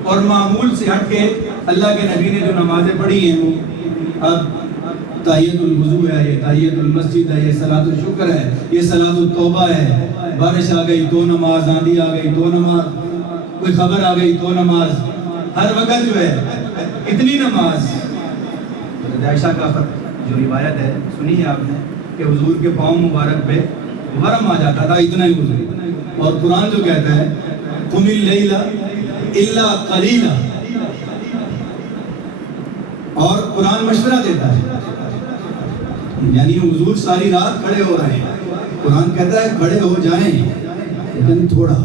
اور معمول سے ہٹ کے اللہ کے نبی نے جو نمازیں پڑھی ہیں وہ اب تحیت الوضو ہے، یہ تحیت المسجد ہے، یہ صلاۃ الشکر ہے، یہ صلاۃ التوبہ ہے. بارش آ گئی تو نماز، آندھی آ گئی تو نماز، کوئی خبر آ گئی تو نماز. ہر وقت جو ہے اتنی نماز. عائشہ کا جو روایت ہے سنی ہے آپ نے کہ حضور کے پاؤں مبارک پہ ورم آ جاتا تھا، اتنا ہی حضور. اور قرآن جو کہتا ہے قم اللیل الا قلیلا، اور قرآن مشورہ دیتا ہے، یعنی حضور ساری رات کھڑے ہو رہے ہیں. قرآن کہتا ہے کھڑے ہو جائیں لیکن تھوڑا،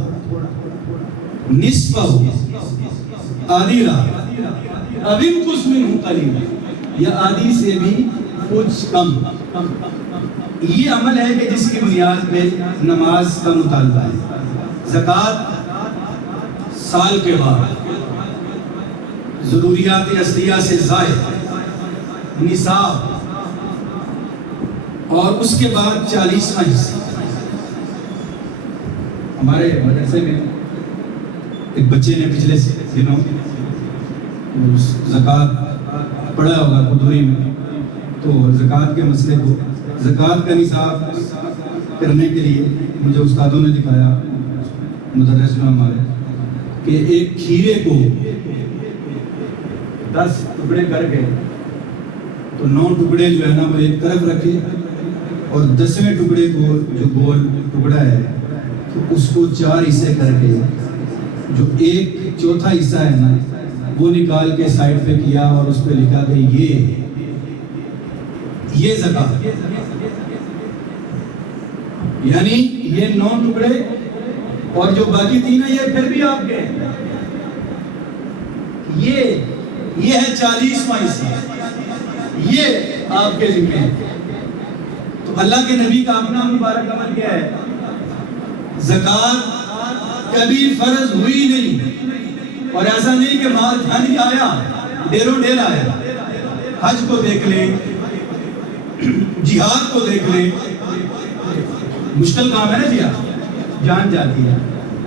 نصف ہو، آدھی رات، ابن کچھ منہ قلیلا، یا آدھی سے بھی کچھ کم. یہ عمل ہے کہ جس کی بنیاد پہ نماز کا مطالبہ ہے. زکوٰۃ سال کے بعد، ضروریات اصلیہ سے زائد، نصاب، اور اس کے بعد 40واں حصہ. ہمارے مدرسے میں ایک بچے نے پچھلے دنوں زکوٰۃ پڑھا ہوگا قدوری میں، تو زکوٰۃ کے مسئلے کو، زکوٰۃ کا نصاب کرنے کے لیے مجھے استادوں نے دکھایا، مدرس نے ہمارے، کہ ایک کھیرے کو 10 ٹکڑے کر کے تو 9 ٹکڑے جو ہے نا وہ ایک طرف رکھے، اور 10ویں ٹکڑے کو جو گول ٹکڑا ہے تو اس کو 4 حصے کر کے جو ایک چوتھا حصہ ہے نا وہ نکال کے سائڈ پہ کیا، اور اس پہ لکھا کہ یہ زکوٰۃ، یعنی یہ 9 ٹکڑے اور جو باقی 3 ہیں یہ پھر بھی آپ کے، یہ ہے 40واں حصہ، یہ آپ کے ذمہ ہے۔ تو اللہ کے نبی کا اپنا مبارک عمل کیا ہے؟ زکوٰۃ کبھی فرض ہوئی نہیں، اور ایسا نہیں کہ مال دھن آیا ڈیروں ڈیر آیا۔ حج کو دیکھ لیں، جہاد کو دیکھ لیں، مشکل کام ہے نا جہاد، جان جاتی ہے۔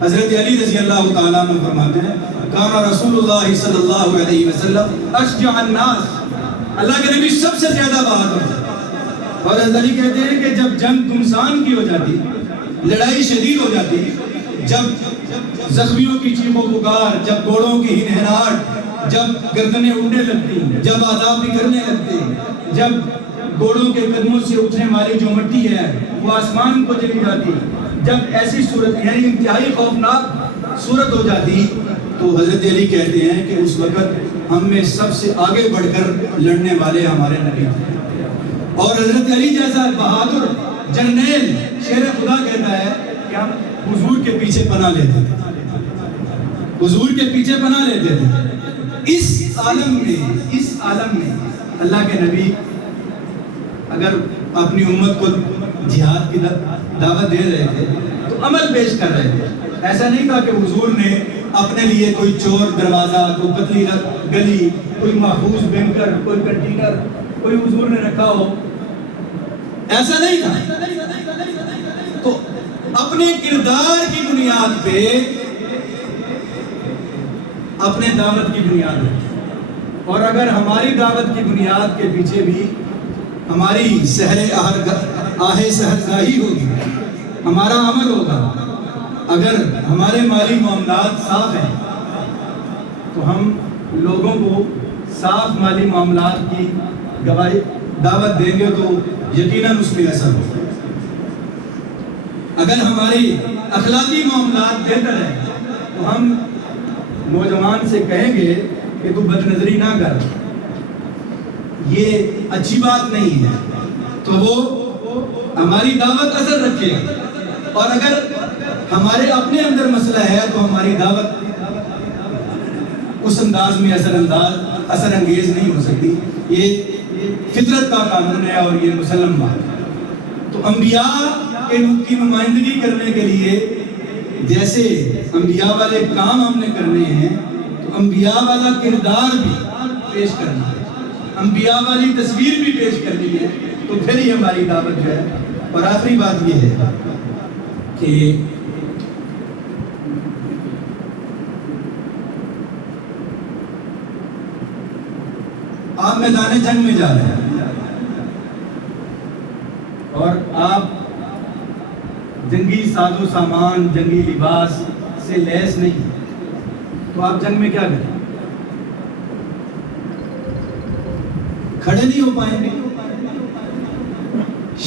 حضرت علی رضی اللہ تعالیٰ عنہ فرماتے ہیں کان رسول اللہ صلی اللہ علیہ وسلم اشجع الناس، اللہ کے نبی سب سے زیادہ بہادر تھے۔ اور حضرت علی کہتے ہیں کہ جب جنگ گمسان کی ہو جاتی، لڑائی شدید ہو جاتی، جب زخمیوں کی چیخ و پکار، جب گھوڑوں کی ہنہناہٹ، جب گردنیں اڑنے لگتی، جب آداب بکھرنے لگتے، جب گھوڑوں کے قدموں سے اٹھنے والی جو مٹی ہے وہ آسمان کو چلی جاتی، جب ایسی صورت یعنی انتہائی خوفناک صورت ہو جاتی، تو حضرت علی کہتے ہیں کہ اس وقت ہم میں سب سے آگے بڑھ کر لڑنے والے ہمارے نبی تھے۔ اور حضرت علی جیسا بہادر جرنیل شیر خدا کہتا ہے کہ ہم حضور کے پیچھے پناہ لیتے تھے، حضور کے پیچھے پناہ لیتے تھے۔ اس عالم میں اللہ کے نبی اگر اپنی امت کو جہاد کی دعوت دے رہے تھے تو عمل پیش کر رہے تھے۔ ایسا نہیں تھا کہ حضور نے اپنے لیے کوئی چور دروازہ، کوئی پتلی گلی، کوئی محفوظ بینکر، کوئی کنٹینر کوئی حضور نے رکھا ہو، ایسا نہیں تھا۔ تو اپنے کردار کی بنیاد پہ، اپنے دعوت کی بنیاد پہ، اور اگر ہماری دعوت کی بنیاد کے پیچھے بھی ہماری آہ سحرگاہی ہوگی، ہمارا عمل ہوگا، اگر ہمارے مالی معاملات صاف ہیں تو ہم لوگوں کو صاف مالی معاملات کی گواہی دعوت دیں گے تو یقیناً اس میں اثر ہوگا۔ اگر ہماری اخلاقی معاملات بہتر ہیں تو ہم نوجوان سے کہیں گے کہ تو بد نظری نہ کر، یہ اچھی بات نہیں ہے، تو وہ ہماری دعوت اثر رکھے گا۔ اور اگر ہمارے اپنے اندر مسئلہ ہے تو ہماری دعوت اس انداز میں اثر انگیز نہیں ہو سکتی۔ یہ فطرت کا قانون ہے اور یہ مسلم بات ہے۔ تو انبیاء کی نمائندگی کرنے کے لیے جیسے انبیاء والے کام ہم نے کرنے ہیں تو انبیاء والا کردار بھی پیش کرنا ہے، انبیاء والی تصویر بھی پیش کرنی ہے، تو پھر ہی ہماری دعوت جو ہے۔ اور آخری بات یہ ہے کہ آپ میدان جنگ میں جا رہے ہیں اور آپ جنگی ساز و سامان، جنگی لباس سے لیس نہیں، تو آپ جنگ میں کیا کریں؟ کھڑے نہیں ہو پائیں گے،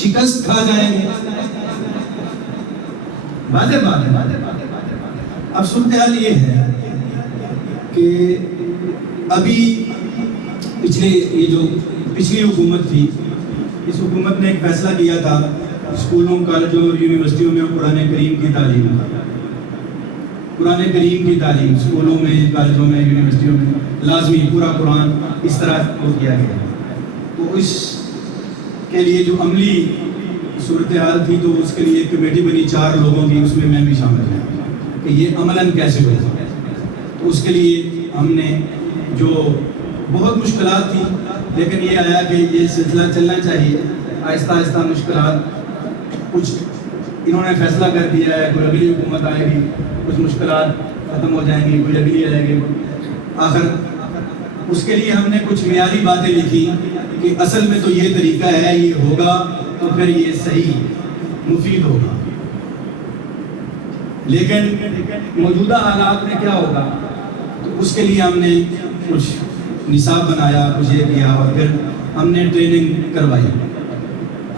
شکست کھا جائیں گے، واضح بات ہے۔ اب صورتحال یہ ہے کہ ابھی پچھلی حکومت تھی، اس حکومت نے ایک فیصلہ کیا تھا اسکولوں، کالجوں اور یونیورسٹیوں میں قرآن کریم کی تعلیم، قرآن کریم کی تعلیم اسکولوں میں، کالجوں میں، یونیورسٹیوں میں لازمی، پورا قرآن اس طرح کو کیا گیا۔ تو اس کے لیے جو عملی صورتحال تھی تو اس کے لیے ایک کمیٹی بنی 4 لوگوں کی، اس میں بھی شامل ہوں کہ یہ عملاً کیسے ہوگا۔ تو اس کے لیے ہم نے جو بہت مشکلات تھی، لیکن یہ آیا کہ یہ سلسلہ چلنا چاہیے، آہستہ آہستہ مشکلات کچھ انہوں نے فیصلہ کر دیا ہے، کوئی اگلی حکومت آئے گی، کچھ مشکلات ختم ہو جائیں گی، کوئی اگلی آئے گی، آخر اس کے لیے ہم نے کچھ معیاری باتیں لکھی کہ اصل میں تو یہ طریقہ ہے، یہ ہوگا تو پھر یہ صحیح مفید ہوگا، لیکن موجودہ حالات میں کیا ہوگا، تو اس کے لیے ہم نے کچھ نصاب بنایا، کچھ یہ کیا، اور پھر ہم نے ٹریننگ کروائی۔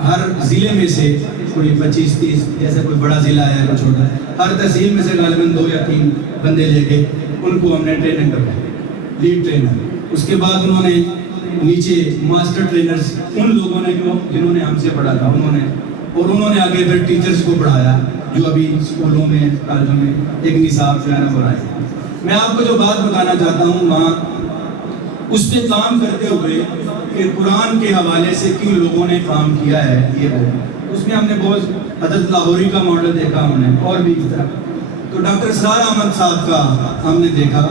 ہر ضلع میں سے کوئی 25-30، جیسے کوئی بڑا ضلع ہے کوئی چھوٹا ہے، ہر تحصیل میں سے غالباً 2 یا 3 بندے لے کے ان کو ہم نے ٹریننگ کروائی، لیڈ ٹرینر۔ اس کے بعد انہوں نے نیچے ماسٹر ٹرینرز، ان لوگوں نے جنہوں نے ہم سے پڑھا تھا، انہوں نے آگے پھر ٹیچرز کو پڑھایا جو ابھی اسکولوں میں کالجوں میں ایک نصاب جو ہے نا ہو رہا ہے۔ میں آپ کو جو بات بتانا چاہتا ہوں وہاں اس پہ کام کرتے ہوئے کہ قرآن کے حوالے سے کن لوگوں نے کام کیا ہے، یہ وہ اس میں ہم نے بہت حضرت لاہوری کا ماڈل دیکھا ہم نے، اور بھی اس طرح تو ڈاکٹر اسرار احمد صاحب کا ہم نے دیکھا۔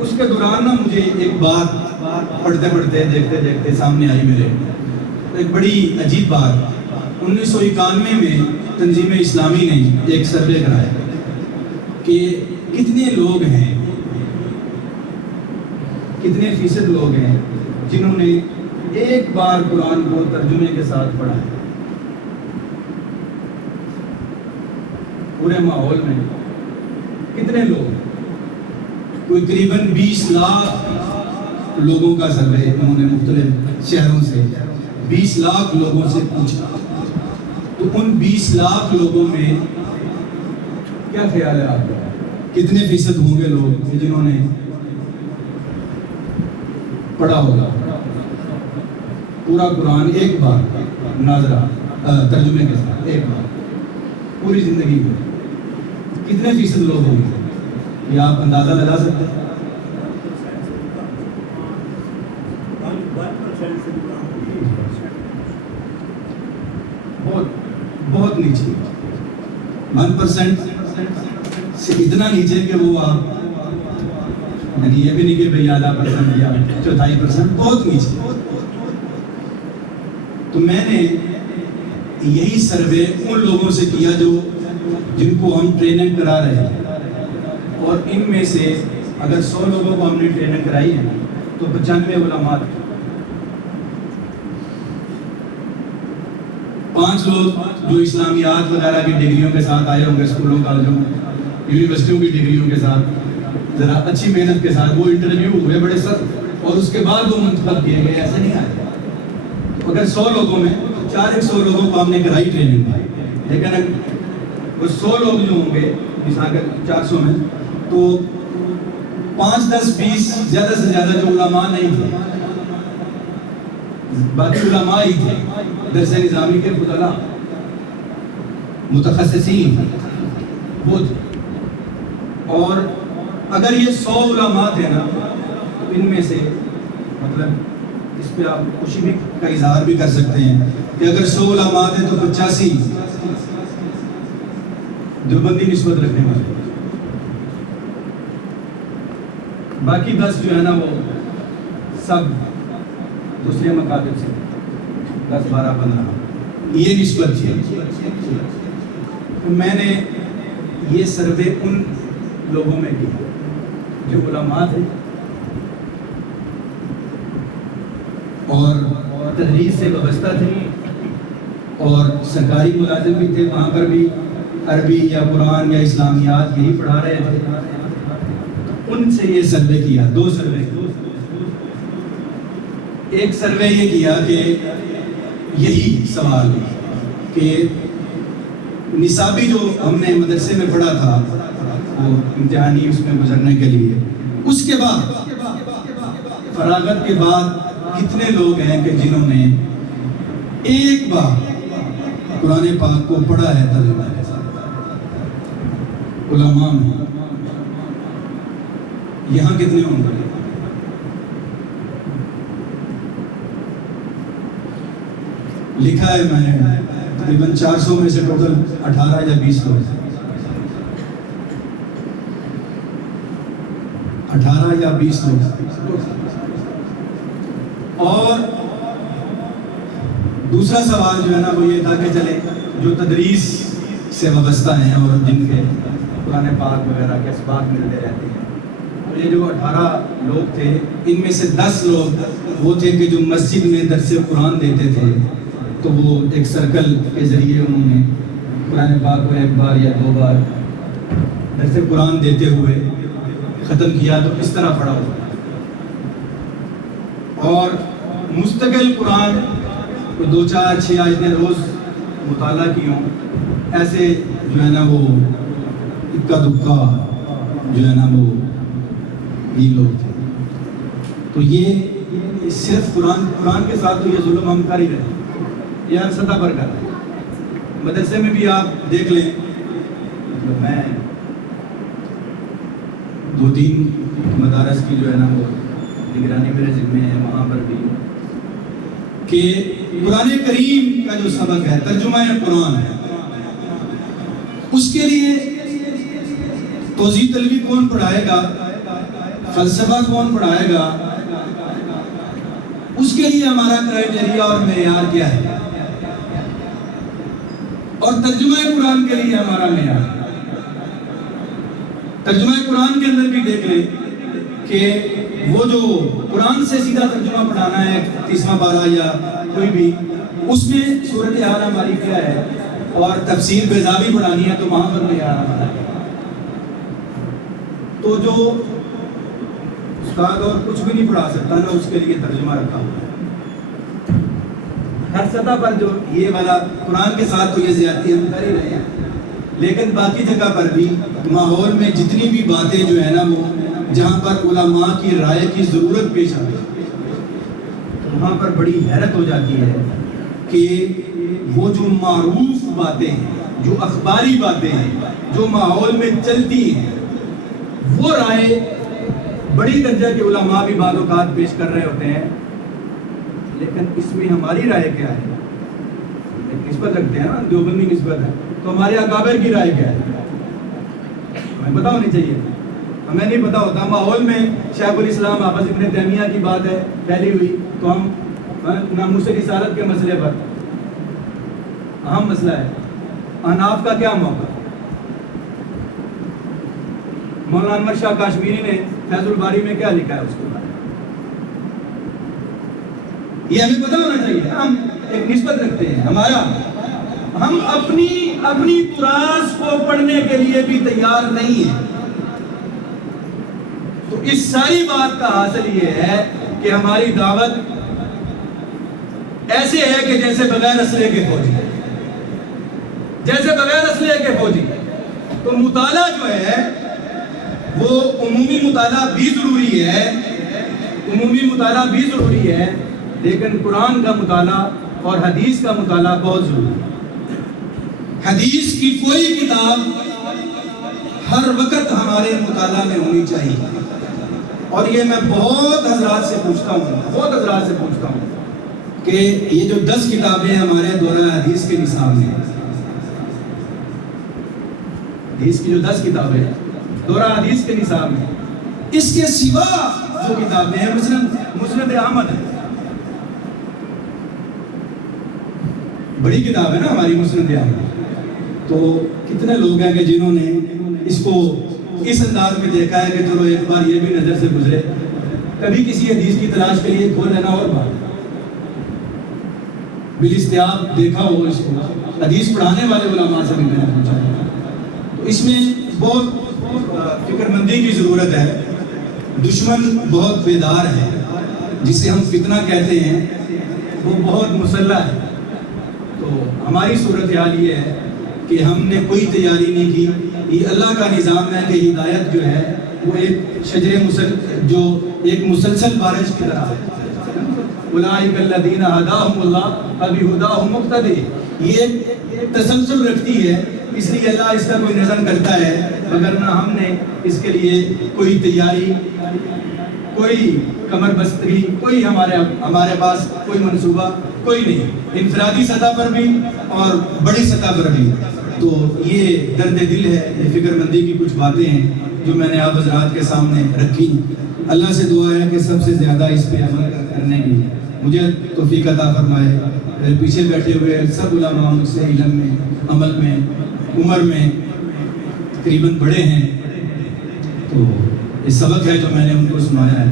اس کے دوران نا مجھے ایک بات پڑھتے پڑھتے دیکھتے دیکھتے سامنے آئی میرے، ایک بڑی عجیب بات۔ 1991 میں تنظیم اسلامی نے ایک سروے کرایا کہ کتنے لوگ ہیں، کتنے فیصد لوگ ہیں جنہوں نے ایک بار قرآن کو ترجمے کے ساتھ پڑھا ہے پورے ماحول میں، کتنے لوگ ہیں؟ کوئی قریباً 20 لاکھ لوگوں کا سروے انہوں نے مختلف شہروں سے 20 لاکھ لوگوں سے پوچھا، تو ان 20 لاکھ لوگوں میں کیا خیال ہے آپ کا کتنے فیصد ہوں گے لوگ جنہوں نے پڑھا ہوگا پورا قرآن ایک بار ناظرہ ترجمے کے ساتھ، ایک بار پوری زندگی میں کتنے فیصد لوگ ہوں گے؟ یہ آپ اندازہ لگا سکتے ہیں؟ بہت نیچے، 1% سے اتنا نیچے کہ وہ آپ یعنی یہ بھی نہیں کہ بھئی آدھا پرسنٹ یا 4.5%، بہت نیچے۔ تو میں نے یہی سروے ان لوگوں سے کیا جن کو ہم ٹریننگ کرا رہے ہیں، اور ان میں سے اگر 100 لوگوں کو ہم نے ٹریننگ کرائی ہے تو 95 علماء تھے، 5 لوگ جو اسلامیات وغیرہ کی ڈگریوں کے ساتھ آئے ہوں گے، اسکولوں کالجوں یونیورسٹیوں کی ڈگریوں کے ساتھ ذرا اچھی محنت کے ساتھ، وہ انٹرویو ہوئے بڑے سخت اور اس کے بعد وہ منتخب کیے گئے، ایسے نہیں آئے۔ اگر 100 لوگوں میں 400 لوگوں کو ہم نے کرائی ٹریننگ، لیکن اگر وہ 100 لوگ جو ہوں گے مثال 400 میں، تو 5, 10, 20 زیادہ سے زیادہ جو علماء نہیں تھے، باقی علماء ہی تھے، درس نظامی کے فضلاء متخصصین وہ تھے۔ اور اگر یہ 100 علماء تھے نا، تو ان میں سے مطلب اس پہ آپ خوشی بھی کا اظہار بھی کر سکتے ہیں کہ اگر 100 علماء تھے تو 85 دیوبندی نسبت رکھنے والے، باقی 10 جو ہے نا وہ سب دوسرے مکاتب سے 10, 12, 15 یہ نسبت تھی۔ تو میں نے یہ سروے ان لوگوں میں کیا جو علماء تھے اور تدریس سے وابستہ تھے اور سرکاری ملازم بھی تھے، وہاں پر بھی عربی یا قرآن یا اسلامیات یہی پڑھا رہے تھے۔ ان سے یہ سروے کیا، 2 سروے۔ ایک سروے یہ کیا کہ یہی سوال کہ نصابی جو ہم نے مدرسے میں پڑھا تھا وہ امتحانی اس میں گزرنے کے لیے، اس کے بعد فراغت کے بعد کتنے لوگ ہیں کہ جنہوں نے ایک بار قرآن پاک کو پڑھا ہے ترجمہ کے ساتھ؟ علماء میں یہاں کتنے ہوں گے؟ لکھا ہے میں نے تقریباً 400 میں سے ٹوٹل 18 یا 20 لوگ ہیں، 18 یا 20 لوگ۔ اور دوسرا سوال جو ہے نا وہ یہ تھا کہ چلے جو تدریس سے وابستہ ہیں اور جن کے قرآن پاک وغیرہ کے اسباق ملتے رہتے ہیں، یہ جو 18 لوگ تھے ان میں سے 10 لوگ وہ تھے کہ جو مسجد میں درس قرآن دیتے تھے، تو وہ ایک سرکل کے ذریعے انہوں نے قرآن پاک کو 1 بار یا 2 بار درس قرآن دیتے ہوئے ختم کیا، تو اس طرح پڑھا ہوا اور مستقل قرآن کو 2 4 6 آیتیں روز مطالعہ کی ہوں، ایسے جو ہے نا وہ اکا دکا جو ہے نا وہ یہ لوگ تھے۔ تو یہ صرف قرآن کے ساتھ تو یہ ظلم ہم کر ہی رہے ہیں، یہ ہر سطح پر کر رہے ہیں۔ مدرسے میں بھی آپ دیکھ لیں، میں 2-3 مدارس کی جو ہے نا وہ نگرانی میرے ذمہ ہے، وہاں پر بھی کہ قرآن کریم کا جو سبق ہے، ترجمہ قرآن ہے، اس کے لیے توضیح طلبی کون پڑھائے گا، فلسفہ کون پڑھائے گا، اس کے لیے ہمارا کرائٹیریا اور معیار کیا ہے، اور ترجمہ قرآن کے لیے ہمارا معیار۔ ترجمہ قرآن کے اندر بھی دیکھ لیں کہ وہ جو قرآن سے سیدھا ترجمہ پڑھانا ہے 30واں پارہ یا کوئی بھی، اس میں صورتحال ہماری کیا ہے، اور تفسیر بیضاوی پڑھانی ہے تو وہاں پر معیار ہمارا ہے۔ تو جو استاد اور کچھ بھی نہیں پڑھا سکتا نا، اس کے لیے ترجمہ رکھا ہوا ہے۔ ہر سطح پر جو یہ والا قرآن کے ساتھ تو یہ زیادتی ہم کر ہی رہے ہیں، لیکن باقی جگہ پر بھی ماحول میں جتنی بھی باتیں جو ہے نا وہ جہاں پر علماء کی رائے کی ضرورت پیش آتی ہے، وہاں پر بڑی حیرت ہو جاتی ہے کہ وہ جو معروف باتیں ہیں، جو اخباری باتیں ہیں، جو ماحول میں چلتی ہیں، وہ رائے بڑی درجہ کے علماء بھی بعض اوقات پیش کر رہے ہوتے ہیں، لیکن اس میں ہماری رائے کیا ہے؟ ایک نسبت رکھتے ہیں نا، دیوبندی نسبت ہے، تو ہمارے اکابر کی رائے کیا ہے ہمیں پتہ ہونی چاہیے۔ ہمیں نہیں پتہ ہوتا، ماحول میں شیخ الاسلام حافظ ابن تیمیہ کی بات ہے پھیلی ہوئی، تو ہم ناموس رسالت کے مسئلے پر اہم مسئلہ ہے، احناف کا کیا موقع؟ مولانا انور شاہ کاشمیری نے فیض الباری میں کیا لکھا ہے اس کے بارے میں؟ یہ ہمیں پتہ ہونا چاہیے۔ ہم ایک نسبت رکھتے ہیں، ہم اپنی تراث کو پڑھنے کے لیے بھی تیار نہیں ہیں۔ تو اس ساری بات کا حاصل یہ ہے کہ ہماری دعوت ایسے ہے کہ جیسے بغیر اسلحے کے فوجی، جیسے بغیر اسلحے کے فوجی۔ تو مطالعہ جو ہے وہ عمومی مطالعہ بھی ضروری ہے، عمومی مطالعہ بھی ضروری ہے، لیکن قرآن کا مطالعہ اور حدیث کا مطالعہ بہت ضروری ہے۔ حدیث کی کوئی کتاب ہر وقت ہمارے مطالعہ میں ہونی چاہیے، اور یہ میں بہت حضرات سے پوچھتا ہوں کہ یہ جو 10 کتابیں ہمارے دورہ حدیث کے نصاب میں، حدیث کی جو 10 کتابیں ہیں دورہ حدیث کے نصاب میں، اس کے سوا جو کتابیں ہیں مسند احمد ہے، بڑی کتاب ہے نا ہماری مسند احمد۔ تو کتنے لوگ ہیں کہ جنہوں نے اس کو اس انداز میں دیکھا ہے کہ چلو ایک بار یہ بھی نظر سے گزرے، کبھی کسی حدیث کی تلاش کے لیے کھول لینا اور بات، بالاستیاب دیکھا ہو اس کو، حدیث پڑھانے والے علماء سے بھی میں نے پوچھا۔ تو اس میں بہت فکر مندی کی ضرورت ہے۔ دشمن بہت بیدار ہے، جسے ہم فتنہ کہتے ہیں، وہ بہت مسلح ہے۔ تو ہماری صورتحال یہ ہے کہ ہم نے کوئی تیاری نہیں کی، یہ اللہ کا نظام ہے کہ ہدایت جو ہے وہ ایک مسلسل بارش کی طرح ہے۔ اولئک الذین ھداھم اللہ فبھداہ مقتدی، یہ تسلسل رکھتی ہے، اس لیے اللہ اس کا کوئی نظم کرتا ہے، مگر نہ ہم نے اس کے لیے کوئی تیاری، کوئی کمر بستگی، کوئی ہمارے پاس کوئی منصوبہ کوئی نہیں، انفرادی سطح پر بھی اور بڑی سطح پر بھی۔ تو یہ درد دل ہے، یہ فکر مندی کی کچھ باتیں ہیں جو میں نے آپ حضرات کے سامنے رکھی۔ اللہ سے دعا ہے کہ سب سے زیادہ اس پہ عمل کرنے کی مجھے توفیق عطا فرمائے۔ پیچھے بیٹھے ہوئے سب علماء مجھ سے علم میں، عمل میں، عمر میں تقریباً بڑے ہیں، تو یہ سبق ہے جو میں نے ان کو سنایا ہے.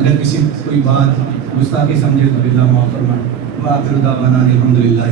اگر کسی کوئی بات گستاخی سمجھے تو اللہ معاف فرمائے. وآخر دعوانا الحمدللہ.